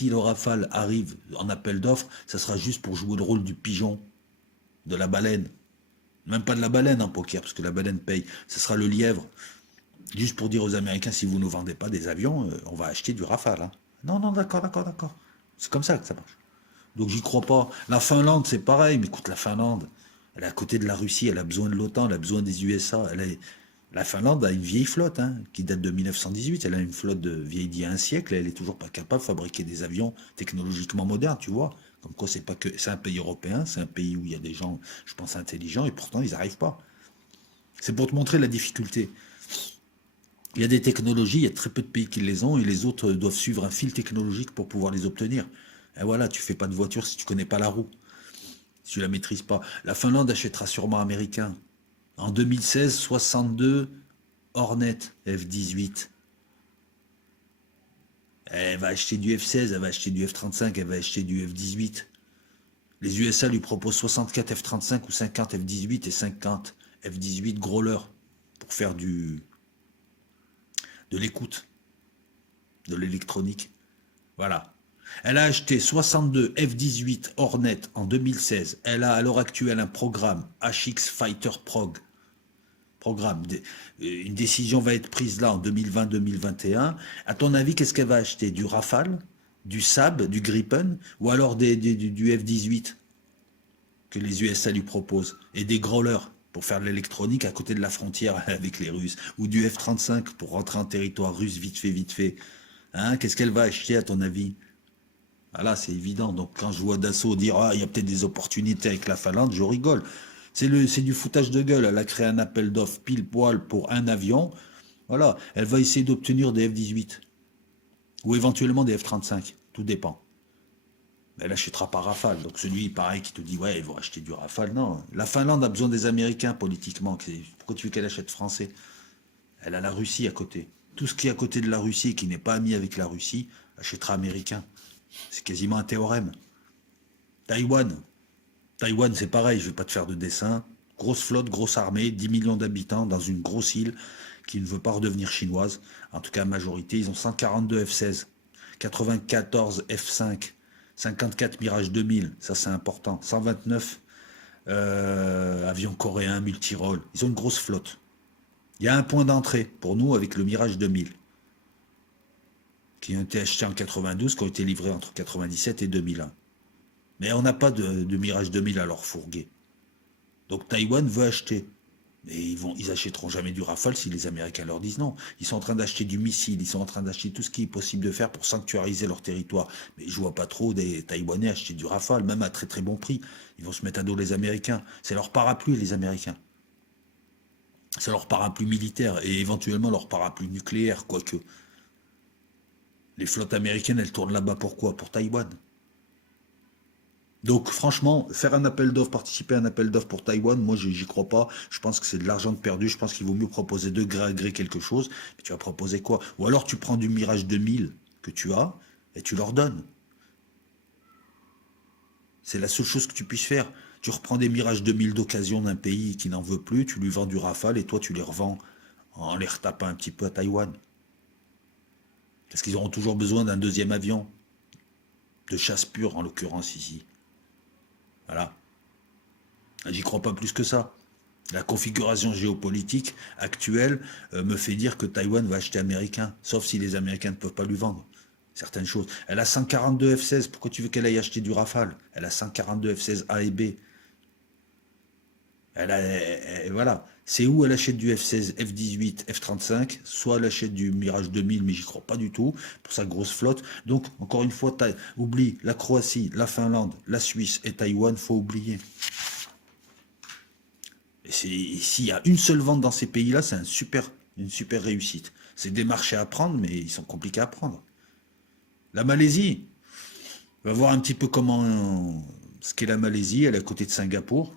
le Rafale arrive en appel d'offres, ça sera juste pour jouer le rôle du pigeon, de la baleine. Même pas de la baleine en poker, parce que la baleine paye. Ce sera le lièvre. Juste pour dire aux Américains, si vous ne nous vendez pas des avions, on va acheter du Rafale. Hein. Non, d'accord. C'est comme ça que ça marche. Donc j'y crois pas. La Finlande, c'est pareil, mais écoute, la Finlande, elle est à côté de la Russie, elle a besoin de l'OTAN, elle a besoin des USA. La Finlande a une vieille flotte, hein, qui date de 1918. Elle a une flotte de vieille d'il y a un siècle, elle est toujours pas capable de fabriquer des avions technologiquement modernes, tu vois. Comme quoi, c'est pas que c'est un pays européen, c'est un pays où il y a des gens, je pense, intelligents, et pourtant ils n'arrivent pas. C'est pour te montrer la difficulté. Il y a des technologies, il y a très peu de pays qui les ont, et les autres doivent suivre un fil technologique pour pouvoir les obtenir. Et voilà, tu fais pas de voiture si tu connais pas la roue, si tu la maîtrises pas. La Finlande achètera sûrement américain. En 2016, 62 Hornet F-18. Elle va acheter du F-16, elle va acheter du F-35, elle va acheter du F-18. Les USA lui proposent 64 F-35 ou 50 F-18 et 50 F-18 Growler pour faire de l'écoute, de l'électronique. Voilà. Elle a acheté 62 F-18 Hornet en 2016. Elle a à l'heure actuelle un programme HX Fighter programme. Une décision va être prise là en 2020-2021. À ton avis, qu'est-ce qu'elle va acheter? Du Rafale, du Saab, du Gripen, ou alors du F-18 que les USA lui proposent, et des Growlers pour faire de l'électronique à côté de la frontière avec les Russes, ou du F-35 pour rentrer en territoire russe vite fait, vite fait. Hein, qu'est-ce qu'elle va acheter à ton avis? Voilà, c'est évident. Donc quand je vois Dassault dire ah, il y a peut-être des opportunités avec la Finlande, je rigole. C'est du foutage de gueule. Elle a créé un appel d'offres pile poil pour un avion. Voilà, elle va essayer d'obtenir des F-18 ou éventuellement des F-35. Tout dépend. Elle achètera pas Rafale. Donc celui, pareil, qui te dit ouais, ils vont acheter du Rafale. Non, la Finlande a besoin des Américains politiquement. Pourquoi tu veux qu'elle achète français? Elle a la Russie à côté. Tout ce qui est à côté de la Russie et qui n'est pas ami avec la Russie achètera américain. C'est quasiment un théorème. Taïwan. Taïwan, c'est pareil, je ne vais pas te faire de dessin. Grosse flotte, grosse armée, 10 millions d'habitants dans une grosse île qui ne veut pas redevenir chinoise. En tout cas, majorité, ils ont 142 F-16, 94 F-5, 54 Mirage 2000, ça c'est important, 129 avions coréens multirôles. Ils ont une grosse flotte. Il y a un point d'entrée pour nous avec le Mirage 2000, qui ont été achetés en 92, qui ont été livrés entre 97 et 2001. Mais on n'a pas de Mirage 2000 à leur fourguer. Donc Taïwan veut acheter. Mais ils achèteront jamais du Rafale si les Américains leur disent non. Ils sont en train d'acheter du missile, ils sont en train d'acheter tout ce qui est possible de faire pour sanctuariser leur territoire. Mais je vois pas trop des Taïwanais acheter du Rafale, même à très très bon prix. Ils vont se mettre à dos les Américains. C'est leur parapluie, les Américains. C'est leur parapluie militaire et éventuellement leur parapluie nucléaire, quoique. Les flottes américaines, elles tournent là-bas pourquoi? Pour Taïwan. Donc franchement, faire un appel d'offres, participer à un appel d'offres pour Taïwan, moi j'y crois pas. Je pense que c'est de l'argent de perdu. Je pense qu'il vaut mieux proposer de gré à gré quelque chose. Mais tu vas proposer quoi? Ou alors tu prends du Mirage 2000 que tu as et tu leur donnes. C'est la seule chose que tu puisses faire. Tu reprends des Mirage 2000 d'occasion d'un pays qui n'en veut plus, tu lui vends du Rafale et toi tu les revends en les retapant un petit peu à Taïwan. Parce qu'ils auront toujours besoin d'un deuxième avion, de chasse pure en l'occurrence ici. Voilà. J'y crois pas plus que ça. La configuration géopolitique actuelle me fait dire que Taïwan va acheter américain, sauf si les Américains ne peuvent pas lui vendre certaines choses. Elle a 142 F-16, pourquoi tu veux qu'elle aille acheter du Rafale? Elle a 142 F-16 A et B. Voilà. C'est où elle achète du F-16, F-18, F-35, soit elle achète du Mirage 2000, mais j'y crois pas du tout, pour sa grosse flotte. Donc, encore une fois, oublie la Croatie, la Finlande, la Suisse et Taïwan, faut oublier. S'il y a une seule vente dans ces pays-là, c'est une super réussite. C'est des marchés à prendre, mais ils sont compliqués à prendre. La Malaisie, on va voir un petit peu ce qu'est la Malaisie. Elle est à côté de Singapour.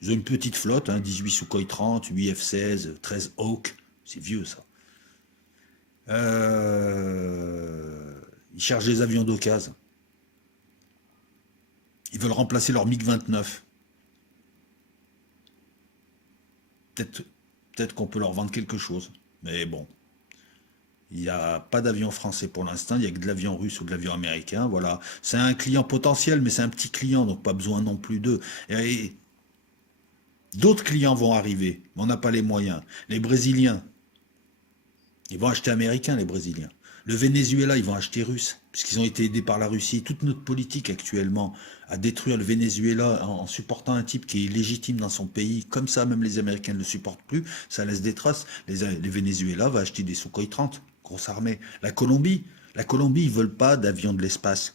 Ils ont une petite flotte, 18 Sukhoi 30, 8 F-16, 13 Hawk. C'est vieux ça. Ils chargent des avions d'occasion. Ils veulent remplacer leur MiG-29. Peut-être qu'on peut leur vendre quelque chose. Mais bon. Il n'y a pas d'avion français pour l'instant, il n'y a que de l'avion russe ou de l'avion américain. Voilà. C'est un client potentiel, mais c'est un petit client, donc pas besoin non plus d'eux. Et d'autres clients vont arriver, mais on n'a pas les moyens. Les Brésiliens, ils vont acheter américain, les Brésiliens. Le Venezuela, ils vont acheter russe, puisqu'ils ont été aidés par la Russie. Toute notre politique actuellement à détruire le Venezuela en supportant un type qui est légitime dans son pays, comme ça, même les Américains ne le supportent plus, ça laisse des traces. Les Venezuela va acheter des Sukhoi 30, grosse armée. La Colombie, ils veulent pas d'avions de l'espace.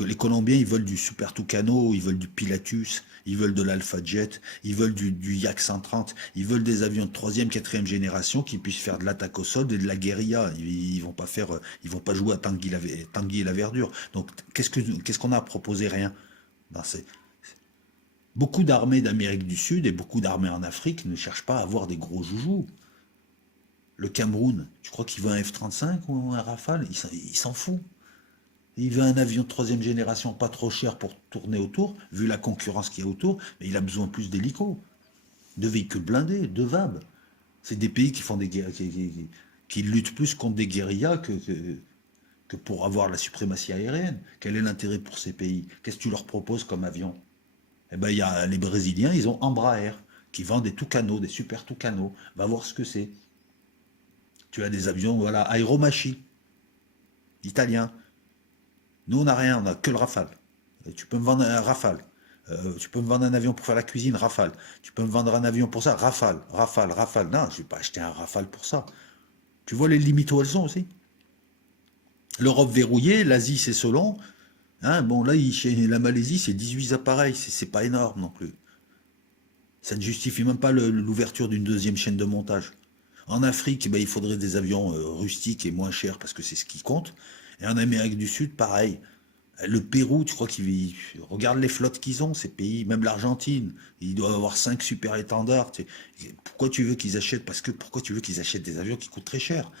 Les Colombiens, ils veulent du Super Tucano, ils veulent du Pilatus, ils veulent de l'Alpha Jet, ils veulent du Yak 130, ils veulent des avions de troisième, quatrième génération qui puissent faire de l'attaque au sol et de la guérilla. Ils vont pas faire, ils vont pas jouer à Tanguy et la verdure. Donc, qu'est-ce qu'on a à proposer? Rien. Ben, beaucoup d'armées d'Amérique du Sud et beaucoup d'armées en Afrique ne cherchent pas à avoir des gros joujoux. Le Cameroun, tu crois qu'il veut un F-35 ou un Rafale? Il s'en fout. Il veut un avion de troisième génération pas trop cher pour tourner autour, vu la concurrence qu'il y a autour, mais il a besoin plus d'hélicos, de véhicules blindés, de VAB. C'est des pays qui font des guerres, qui luttent plus contre des guérillas que pour avoir la suprématie aérienne. Quel est l'intérêt pour ces pays? Qu'est-ce que tu leur proposes comme avion? Eh ben, il y a les Brésiliens, ils ont Embraer, qui vendent des Tucano, des super Tucano. Va voir ce que c'est. Tu as des avions, voilà, Aeromachi, italiens. Nous, on n'a rien, on n'a que le Rafale. Tu peux me vendre un Rafale. Tu peux me vendre un avion pour faire la cuisine, Rafale. Tu peux me vendre un avion pour ça, Rafale, Rafale, Rafale. Non, je ne vais pas acheter un Rafale pour ça. Tu vois les limites où elles sont aussi. L'Europe verrouillée, l'Asie c'est selon. Hein, bon, là, la Malaisie, c'est 18 appareils. C'est pas énorme non plus. Ça ne justifie même pas l'ouverture d'une deuxième chaîne de montage. En Afrique, ben, il faudrait des avions rustiques et moins chers parce que c'est ce qui compte. Et en Amérique du Sud, pareil. Le Pérou, tu crois qu'ils regarde les flottes qu'ils ont, ces pays, même l'Argentine, ils doivent avoir 5 super étendards. Pourquoi tu veux qu'ils achètent? Parce que pourquoi tu veux qu'ils achètent des avions qui coûtent très cher?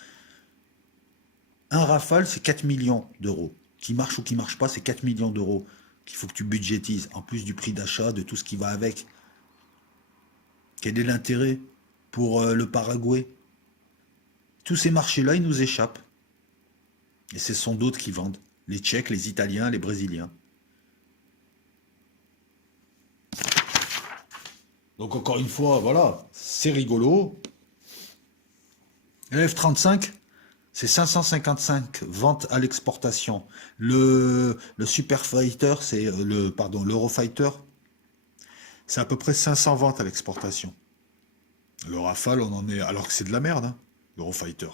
Un Rafale, c'est 4 millions d'euros. Qui marche ou qui marche pas, c'est 4 millions d'euros qu'il faut que tu budgétises, en plus du prix d'achat, de tout ce qui va avec. Quel est l'intérêt pour le Paraguay? Tous ces marchés-là, ils nous échappent. Et ce sont d'autres qui vendent. Les Tchèques, les Italiens, les Brésiliens. Donc encore une fois, voilà, c'est rigolo. Le F-35, c'est 555 ventes à l'exportation. Le Super Fighter, c'est l'Eurofighter, c'est à peu près 500 ventes à l'exportation. Le Rafale, on en est, alors que c'est de la merde, hein, l'Eurofighter.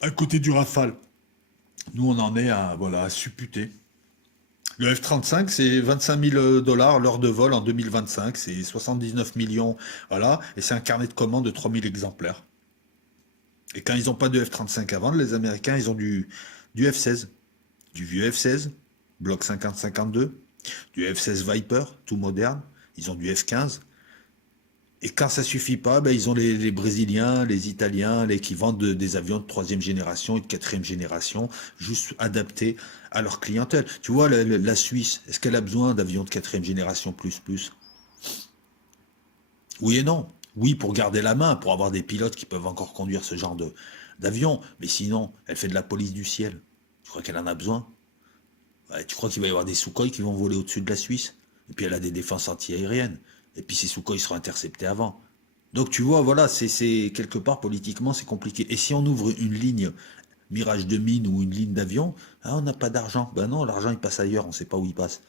À côté du Rafale, nous on en est à supputer. Le F-35, c'est 25 000 $ l'heure de vol en 2025, c'est 79 millions, voilà, et c'est un carnet de commandes de 3000 exemplaires. Et quand ils n'ont pas de F-35 à vendre, les Américains, ils ont du F-16, du vieux F-16, bloc 50-52, du F-16 Viper, tout moderne, ils ont du F-15. Et quand ça suffit pas, ben, ils ont les Brésiliens, les Italiens, qui vendent des avions de troisième génération et de quatrième génération, juste adaptés à leur clientèle. Tu vois, la Suisse, est-ce qu'elle a besoin d'avions de quatrième génération plus? Oui et non. Oui, pour garder la main, pour avoir des pilotes qui peuvent encore conduire ce genre d'avion. Mais sinon, elle fait de la police du ciel. Tu crois qu'elle en a besoin? Ouais, tu crois qu'il va y avoir des Sukhoi qui vont voler au-dessus de la Suisse? Et puis elle a des défenses antiaériennes. Et puis ces Sukhoi seront interceptés avant. Donc tu vois, voilà, c'est quelque part politiquement c'est compliqué. Et si on ouvre une ligne Mirage de mine ou une ligne d'avion, ah, on n'a pas d'argent. Ben non, l'argent il passe ailleurs, on ne sait pas où il passe.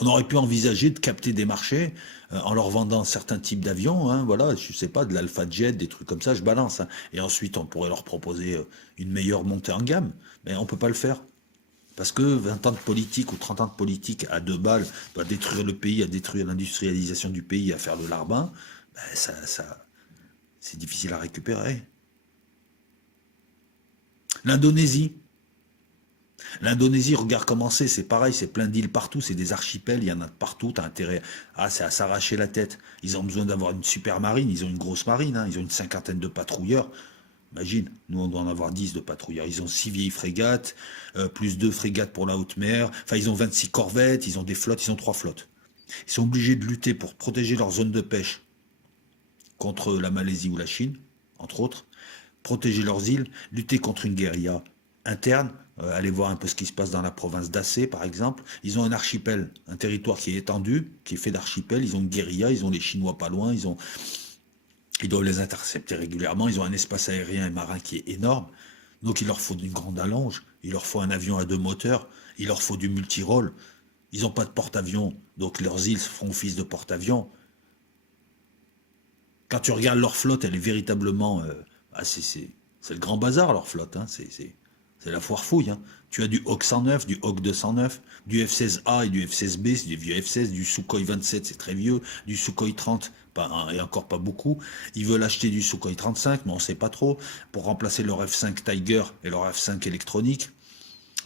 On aurait pu envisager de capter des marchés en leur vendant certains types d'avions, hein, voilà, je sais pas, de l'Alpha Jet, des trucs comme ça, je balance. Hein. Et ensuite, on pourrait leur proposer une meilleure montée en gamme. Mais on peut pas le faire. Parce que 20 ans de politique ou 30 ans de politique à 2 balles, à détruire le pays, à détruire l'industrialisation du pays, à faire de larbin, ben c'est difficile à récupérer. L'Indonésie. L'Indonésie, regarde comment c'est pareil, c'est plein d'îles partout, c'est des archipels, il y en a de partout, t'as intérêt. Ah, c'est à s'arracher la tête. Ils ont besoin d'avoir une super marine, ils ont une grosse marine, hein, ils ont une cinquantaine de patrouilleurs. Imagine, nous on doit en avoir 10 de patrouilleurs. Ils ont 6 vieilles frégates, plus 2 frégates pour la haute mer. Enfin, ils ont 26 corvettes, ils ont des flottes, ils ont 3 flottes. Ils sont obligés de lutter pour protéger leur zone de pêche contre la Malaisie ou la Chine, entre autres, protéger leurs îles, lutter contre une guérilla interne, aller voir un peu ce qui se passe dans la province d'Aceh, par exemple. Ils ont un archipel, un territoire qui est étendu, qui est fait d'archipels, ils ont une guérilla, ils ont les Chinois pas loin, ils ont Ils doivent les intercepter régulièrement. Ils ont un espace aérien et marin qui est énorme. Donc il leur faut une grande allonge. Il leur faut un avion à 2 moteurs. Il leur faut du multirôle. Ils n'ont pas de porte-avions. Donc leurs îles feront office de porte-avions. Quand tu regardes leur flotte, elle est véritablement... c'est le grand bazar, leur flotte. Hein. C'est la foire fouille. Hein. Tu as du Hawk 109, du Hawk 209, du F-16A et du F-16B, c'est du vieux F-16, du Sukhoi 27, c'est très vieux, du Sukhoi 30, et encore pas beaucoup. Ils veulent acheter du Sukhoi 35, mais on ne sait pas trop, pour remplacer leur F-5 Tiger et leur F-5 électronique.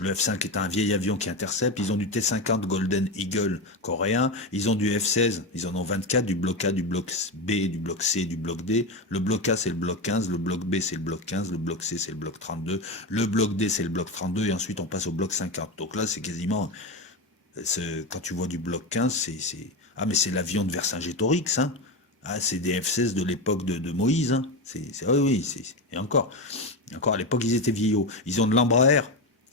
Le F-5 est un vieil avion qui intercepte. Ils ont du T-50 Golden Eagle coréen. Ils ont du F-16. Ils en ont 24, du bloc A, du bloc B, du bloc C, du bloc D. Le bloc A, c'est le bloc 15. Le bloc B, c'est le bloc 15. Le bloc C, c'est le bloc 32. Le bloc D, c'est le bloc 32. Et ensuite, on passe au bloc 50. Donc là, c'est quasiment... Quand tu vois du bloc 15, ah, mais c'est l'avion de Vercingétorix, hein. Ah, c'est des F-16 de l'époque de Moïse, hein. Oui, et encore. Et encore, à l'époque, ils étaient vieillots. Ils ont de l'Embraer.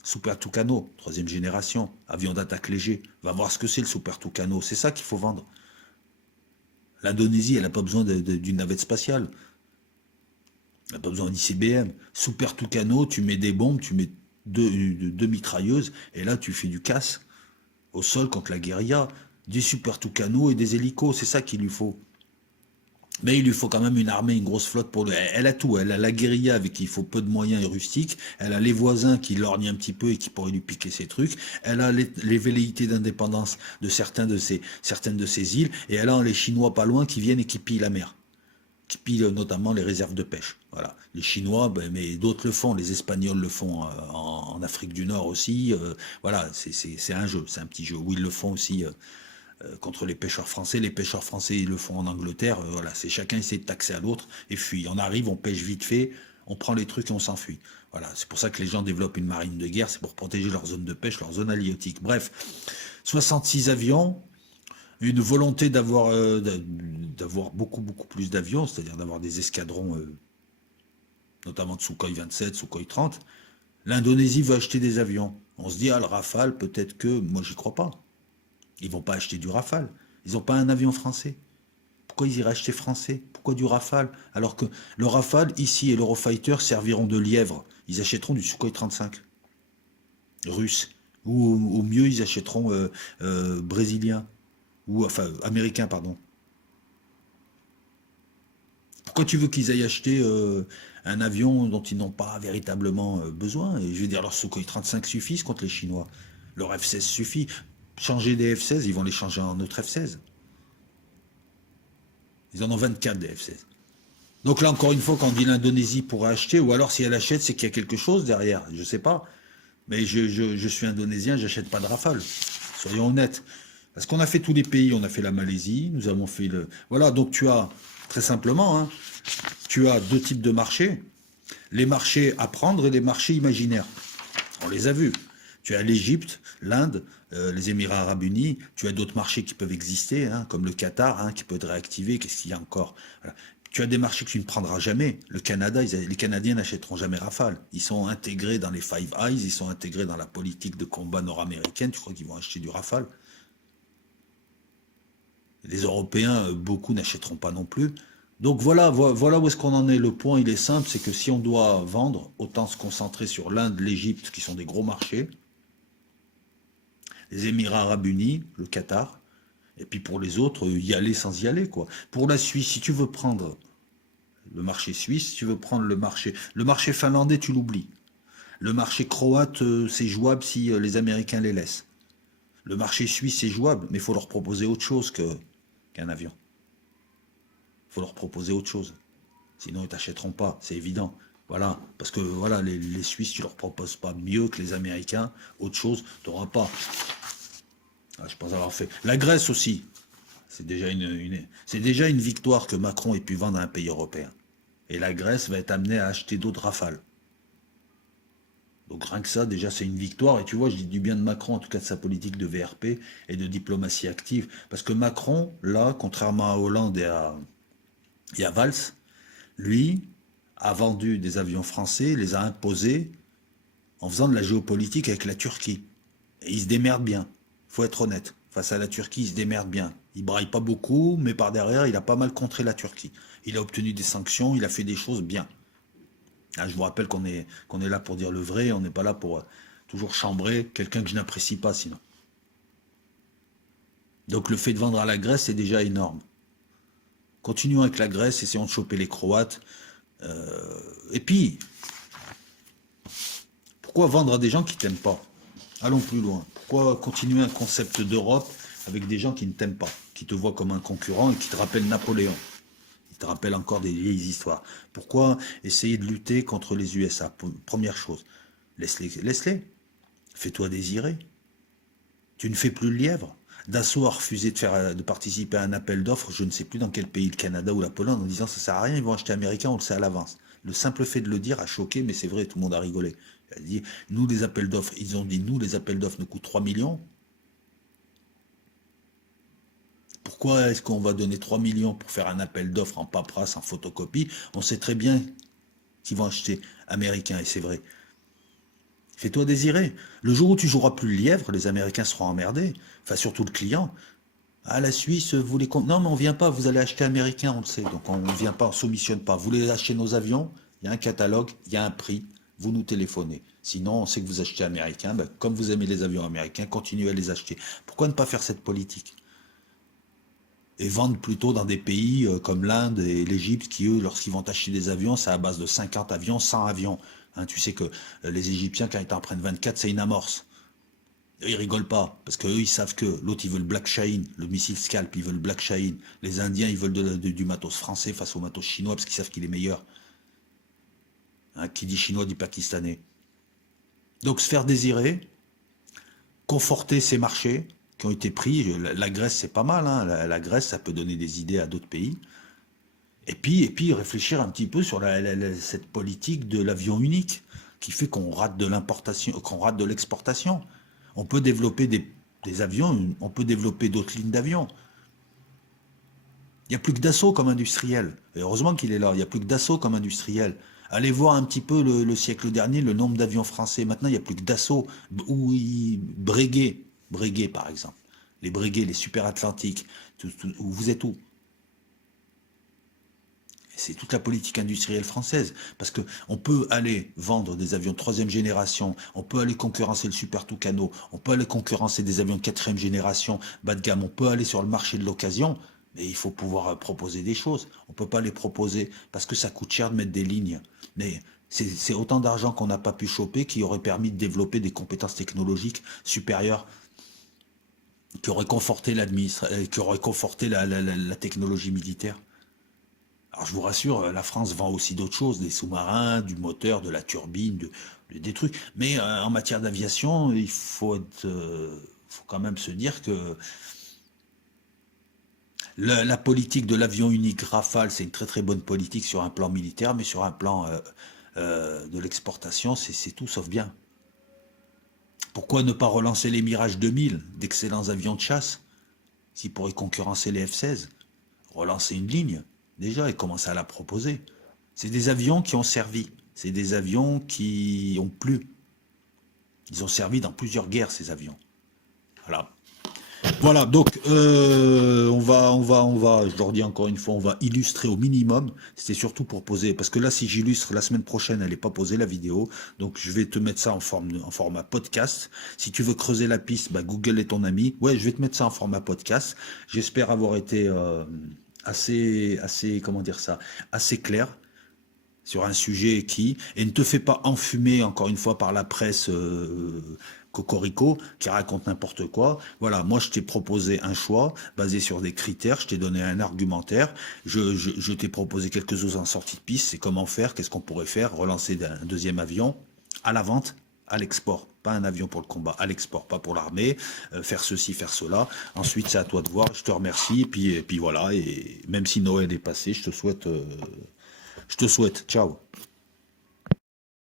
Super Tucano, 3e génération, avion d'attaque léger. Va voir ce que c'est le Super Tucano, c'est ça qu'il faut vendre. L'Indonésie, elle n'a pas besoin d'une navette spatiale. Elle n'a pas besoin d'ICBM. Super Tucano, tu mets des bombes, tu mets deux mitrailleuses, et là tu fais du casse au sol contre la guérilla. Des Super Tucano et des hélicos, c'est ça qu'il lui faut. Mais il lui faut quand même une armée, une grosse flotte pour Elle a tout. Elle a la guérilla avec qui il faut peu de moyens et rustiques. Elle a les voisins qui lorgnent un petit peu et qui pourraient lui piquer ses trucs. Elle a les velléités d'indépendance de certaines de ces îles. Et elle a les Chinois pas loin qui viennent et qui pillent la mer. Qui pillent notamment les réserves de pêche. Voilà. Les Chinois, mais d'autres le font. Les Espagnols le font en Afrique du Nord aussi. Voilà, c'est un jeu, c'est un petit jeu où ils le font aussi. Contre les pêcheurs français. Les pêcheurs français, ils le font en Angleterre. Voilà, c'est chacun essaie de taxer à l'autre et fuit. On arrive, on pêche vite fait, on prend les trucs et on s'enfuit. Voilà, c'est pour ça que les gens développent une marine de guerre, c'est pour protéger leur zone de pêche, leur zone halieutique. Bref, 66 avions, une volonté d'avoir beaucoup plus d'avions, c'est-à-dire d'avoir des escadrons, notamment de Sukhoi 27, Sukhoi 30. L'Indonésie veut acheter des avions. On se dit, ah, le Rafale, peut-être que... Moi, j'y crois pas. Ils vont pas acheter du Rafale. Ils n'ont pas un avion français. Pourquoi ils iraient acheter français? Pourquoi du Rafale? Alors que le Rafale, ici, et l'Eurofighter serviront de lièvre. Ils achèteront du Sukhoi 35 russe. Ou au mieux, ils achèteront brésilien. Ou enfin, américain, pardon. Pourquoi tu veux qu'ils aillent acheter un avion dont ils n'ont pas véritablement besoin? Et je veux dire, leur Sukhoi 35 suffisent contre les Chinois. Leur F-16 suffit. Changer des F-16, ils vont les changer en autres F-16. Ils en ont 24 des F-16. Donc là, encore une fois, quand on dit l'Indonésie pourrait acheter, ou alors si elle achète, c'est qu'il y a quelque chose derrière. Je ne sais pas. Mais je suis indonésien, j'achète pas de Rafale. Soyons honnêtes. Parce qu'on a fait tous les pays, on a fait la Malaisie, nous avons fait le... Voilà, donc tu as, très simplement, hein, tu as 2 types de marchés. Les marchés à prendre et les marchés imaginaires. On les a vus. Tu as l'Égypte, l'Inde, les Émirats Arabes Unis, tu as d'autres marchés qui peuvent exister, hein, comme le Qatar, hein, qui peut être réactivé, qu'est-ce qu'il y a encore? Voilà. Tu as des marchés que tu ne prendras jamais. Le Canada, les Canadiens n'achèteront jamais Rafale. Ils sont intégrés dans les Five Eyes, ils sont intégrés dans la politique de combat nord-américaine. Tu crois qu'ils vont acheter du Rafale? Les Européens, beaucoup n'achèteront pas non plus. Donc voilà où est-ce qu'on en est. Le point, il est simple, c'est que si on doit vendre, autant se concentrer sur l'Inde, l'Égypte, qui sont des gros marchés, les Émirats Arabes Unis, le Qatar, et puis pour les autres, y aller sans y aller, quoi. Pour la Suisse, si tu veux prendre le marché suisse, si tu veux prendre le marché finlandais, tu l'oublies. Le marché croate, c'est jouable si les Américains les laissent. Le marché suisse, c'est jouable, mais il faut leur proposer autre chose qu'un avion. Il faut leur proposer autre chose. Sinon, ils ne t'achèteront pas, c'est évident. Voilà, parce que voilà, les Suisses, tu leur proposes pas mieux que les Américains, autre chose, tu n'auras pas. Ah, je pense avoir fait. La Grèce aussi, c'est déjà une victoire que Macron ait pu vendre à un pays européen. Et la Grèce va être amenée à acheter d'autres Rafales. Donc rien que ça, déjà, c'est une victoire. Et tu vois, je dis du bien de Macron, en tout cas de sa politique de VRP et de diplomatie active. Parce que Macron, là, contrairement à Hollande et à Valls, lui, a vendu des avions français, les a imposés en faisant de la géopolitique avec la Turquie. Et il se démerde bien. Il faut être honnête. Face à la Turquie, il se démerde bien. Il braille pas beaucoup, mais par derrière, il a pas mal contré la Turquie. Il a obtenu des sanctions, il a fait des choses bien. Ah, je vous rappelle qu'on est là pour dire le vrai, on n'est pas là pour toujours chambrer quelqu'un que je n'apprécie pas sinon. Donc le fait de vendre à la Grèce, c'est déjà énorme. Continuons avec la Grèce, essayons de choper les Croates. Et puis, pourquoi vendre à des gens qui t'aiment pas? Allons plus loin. Pourquoi continuer un concept d'Europe avec des gens qui ne t'aiment pas, qui te voient comme un concurrent et qui te rappellent Napoléon? Ils te rappellent encore des vieilles histoires. Pourquoi essayer de lutter contre les USA? Première chose, laisse-les, laisse-les. Fais-toi désirer. Tu ne fais plus le lièvre. Dassault a refusé de participer à un appel d'offres, je ne sais plus dans quel pays, le Canada ou la Pologne, en disant ça sert à rien, ils vont acheter américain, on le sait à l'avance. Le simple fait de le dire a choqué, mais c'est vrai, tout le monde a rigolé. Il a dit, nous les appels d'offres, ils ont dit, nous les appels d'offres nous coûtent 3 millions. Pourquoi est-ce qu'on va donner 3 millions pour faire un appel d'offres en paperasse, en photocopie? On sait très bien qu'ils vont acheter américain, et c'est vrai. Fais-toi désirer. Le jour où tu joueras plus le lièvre, les Américains seront emmerdés. Enfin, surtout le client. Ah, la Suisse, vous les... Non, mais on vient pas, vous allez acheter américain, on le sait. Donc on ne vient pas, on ne soumissionne pas. Vous voulez acheter nos avions, il y a un catalogue, il y a un prix, vous nous téléphonez. Sinon, on sait que vous achetez américain. Ben, comme vous aimez les avions américains, continuez à les acheter. Pourquoi ne pas faire cette politique? Et vendre plutôt dans des pays comme l'Inde et l'Égypte qui, eux, lorsqu'ils vont acheter des avions, c'est à base de 50 avions, 100 avions. Hein, tu sais que les Égyptiens, quand ils t'en prennent 24, c'est une amorce. Eux, ils rigolent pas, parce qu'eux, ils savent que l'autre, ils veulent Black Shine, le missile Scalp, ils veulent Black Shine. Les Indiens, ils veulent du matos français face au matos chinois, parce qu'ils savent qu'il est meilleur. Hein, qui dit chinois dit pakistanais. Donc, se faire désirer, conforter ces marchés qui ont été pris. La Grèce, c'est pas mal. Hein, la Grèce, ça peut donner des idées à d'autres pays. Et puis réfléchir un petit peu sur cette politique de l'avion unique qui fait qu'on rate de l'importation, qu'on rate de l'exportation. On peut développer des avions, on peut développer d'autres lignes d'avions. Il n'y a plus que Dassault comme industriel. Et heureusement qu'il est là, il n'y a plus que Dassault comme industriel. Allez voir un petit peu le siècle dernier, le nombre d'avions français. Maintenant, il n'y a plus que Dassault. Ou Breguet par exemple. Les Breguet, les Super Atlantiques. Vous êtes où? C'est toute la politique industrielle française. Parce qu'on peut aller vendre des avions de troisième génération, on peut aller concurrencer le Super Tucano, on peut aller concurrencer des avions de quatrième génération, bas de gamme, on peut aller sur le marché de l'occasion, mais il faut pouvoir proposer des choses. On ne peut pas les proposer parce que ça coûte cher de mettre des lignes. Mais c'est autant d'argent qu'on n'a pas pu choper qui aurait permis de développer des compétences technologiques supérieures qui auraient conforté qui auraient conforté la technologie militaire. Alors je vous rassure, la France vend aussi d'autres choses, des sous-marins, du moteur, de la turbine, des trucs. Mais en matière d'aviation, il faut quand même se dire que la politique de l'avion unique Rafale, c'est une très très bonne politique sur un plan militaire, mais sur un plan de l'exportation, c'est tout sauf bien. Pourquoi ne pas relancer les Mirage 2000, d'excellents avions de chasse, qui pourraient concurrencer les F-16? Relancer une ligne déjà et commencer à la proposer. C'est des avions qui ont servi, c'est des avions qui ont plu. Ils ont servi dans plusieurs guerres, ces avions. Voilà. Voilà, donc je leur dis encore une fois, on va illustrer au minimum. C'était surtout pour poser, parce que là, si j'illustre la semaine prochaine, elle n'est pas posée la vidéo, donc je vais te mettre ça en format podcast. Si tu veux creuser la piste, bah, Google est ton ami. Ouais, je vais te mettre ça en format podcast. J'espère avoir été assez, comment dire ça, assez clair sur un sujet et ne te fais pas enfumer encore une fois par la presse cocorico qui raconte n'importe quoi. Voilà, moi je t'ai proposé un choix basé sur des critères, je t'ai donné un argumentaire, je t'ai proposé quelques autres en sortie de piste, c'est comment faire, qu'est-ce qu'on pourrait faire, relancer un deuxième avion à la vente, à l'export, pas un avion pour le combat, à l'export, pas pour l'armée, faire ceci, faire cela. Ensuite, c'est à toi de voir. Je te remercie. Et puis voilà. Et même si Noël est passé, je te souhaite. Ciao.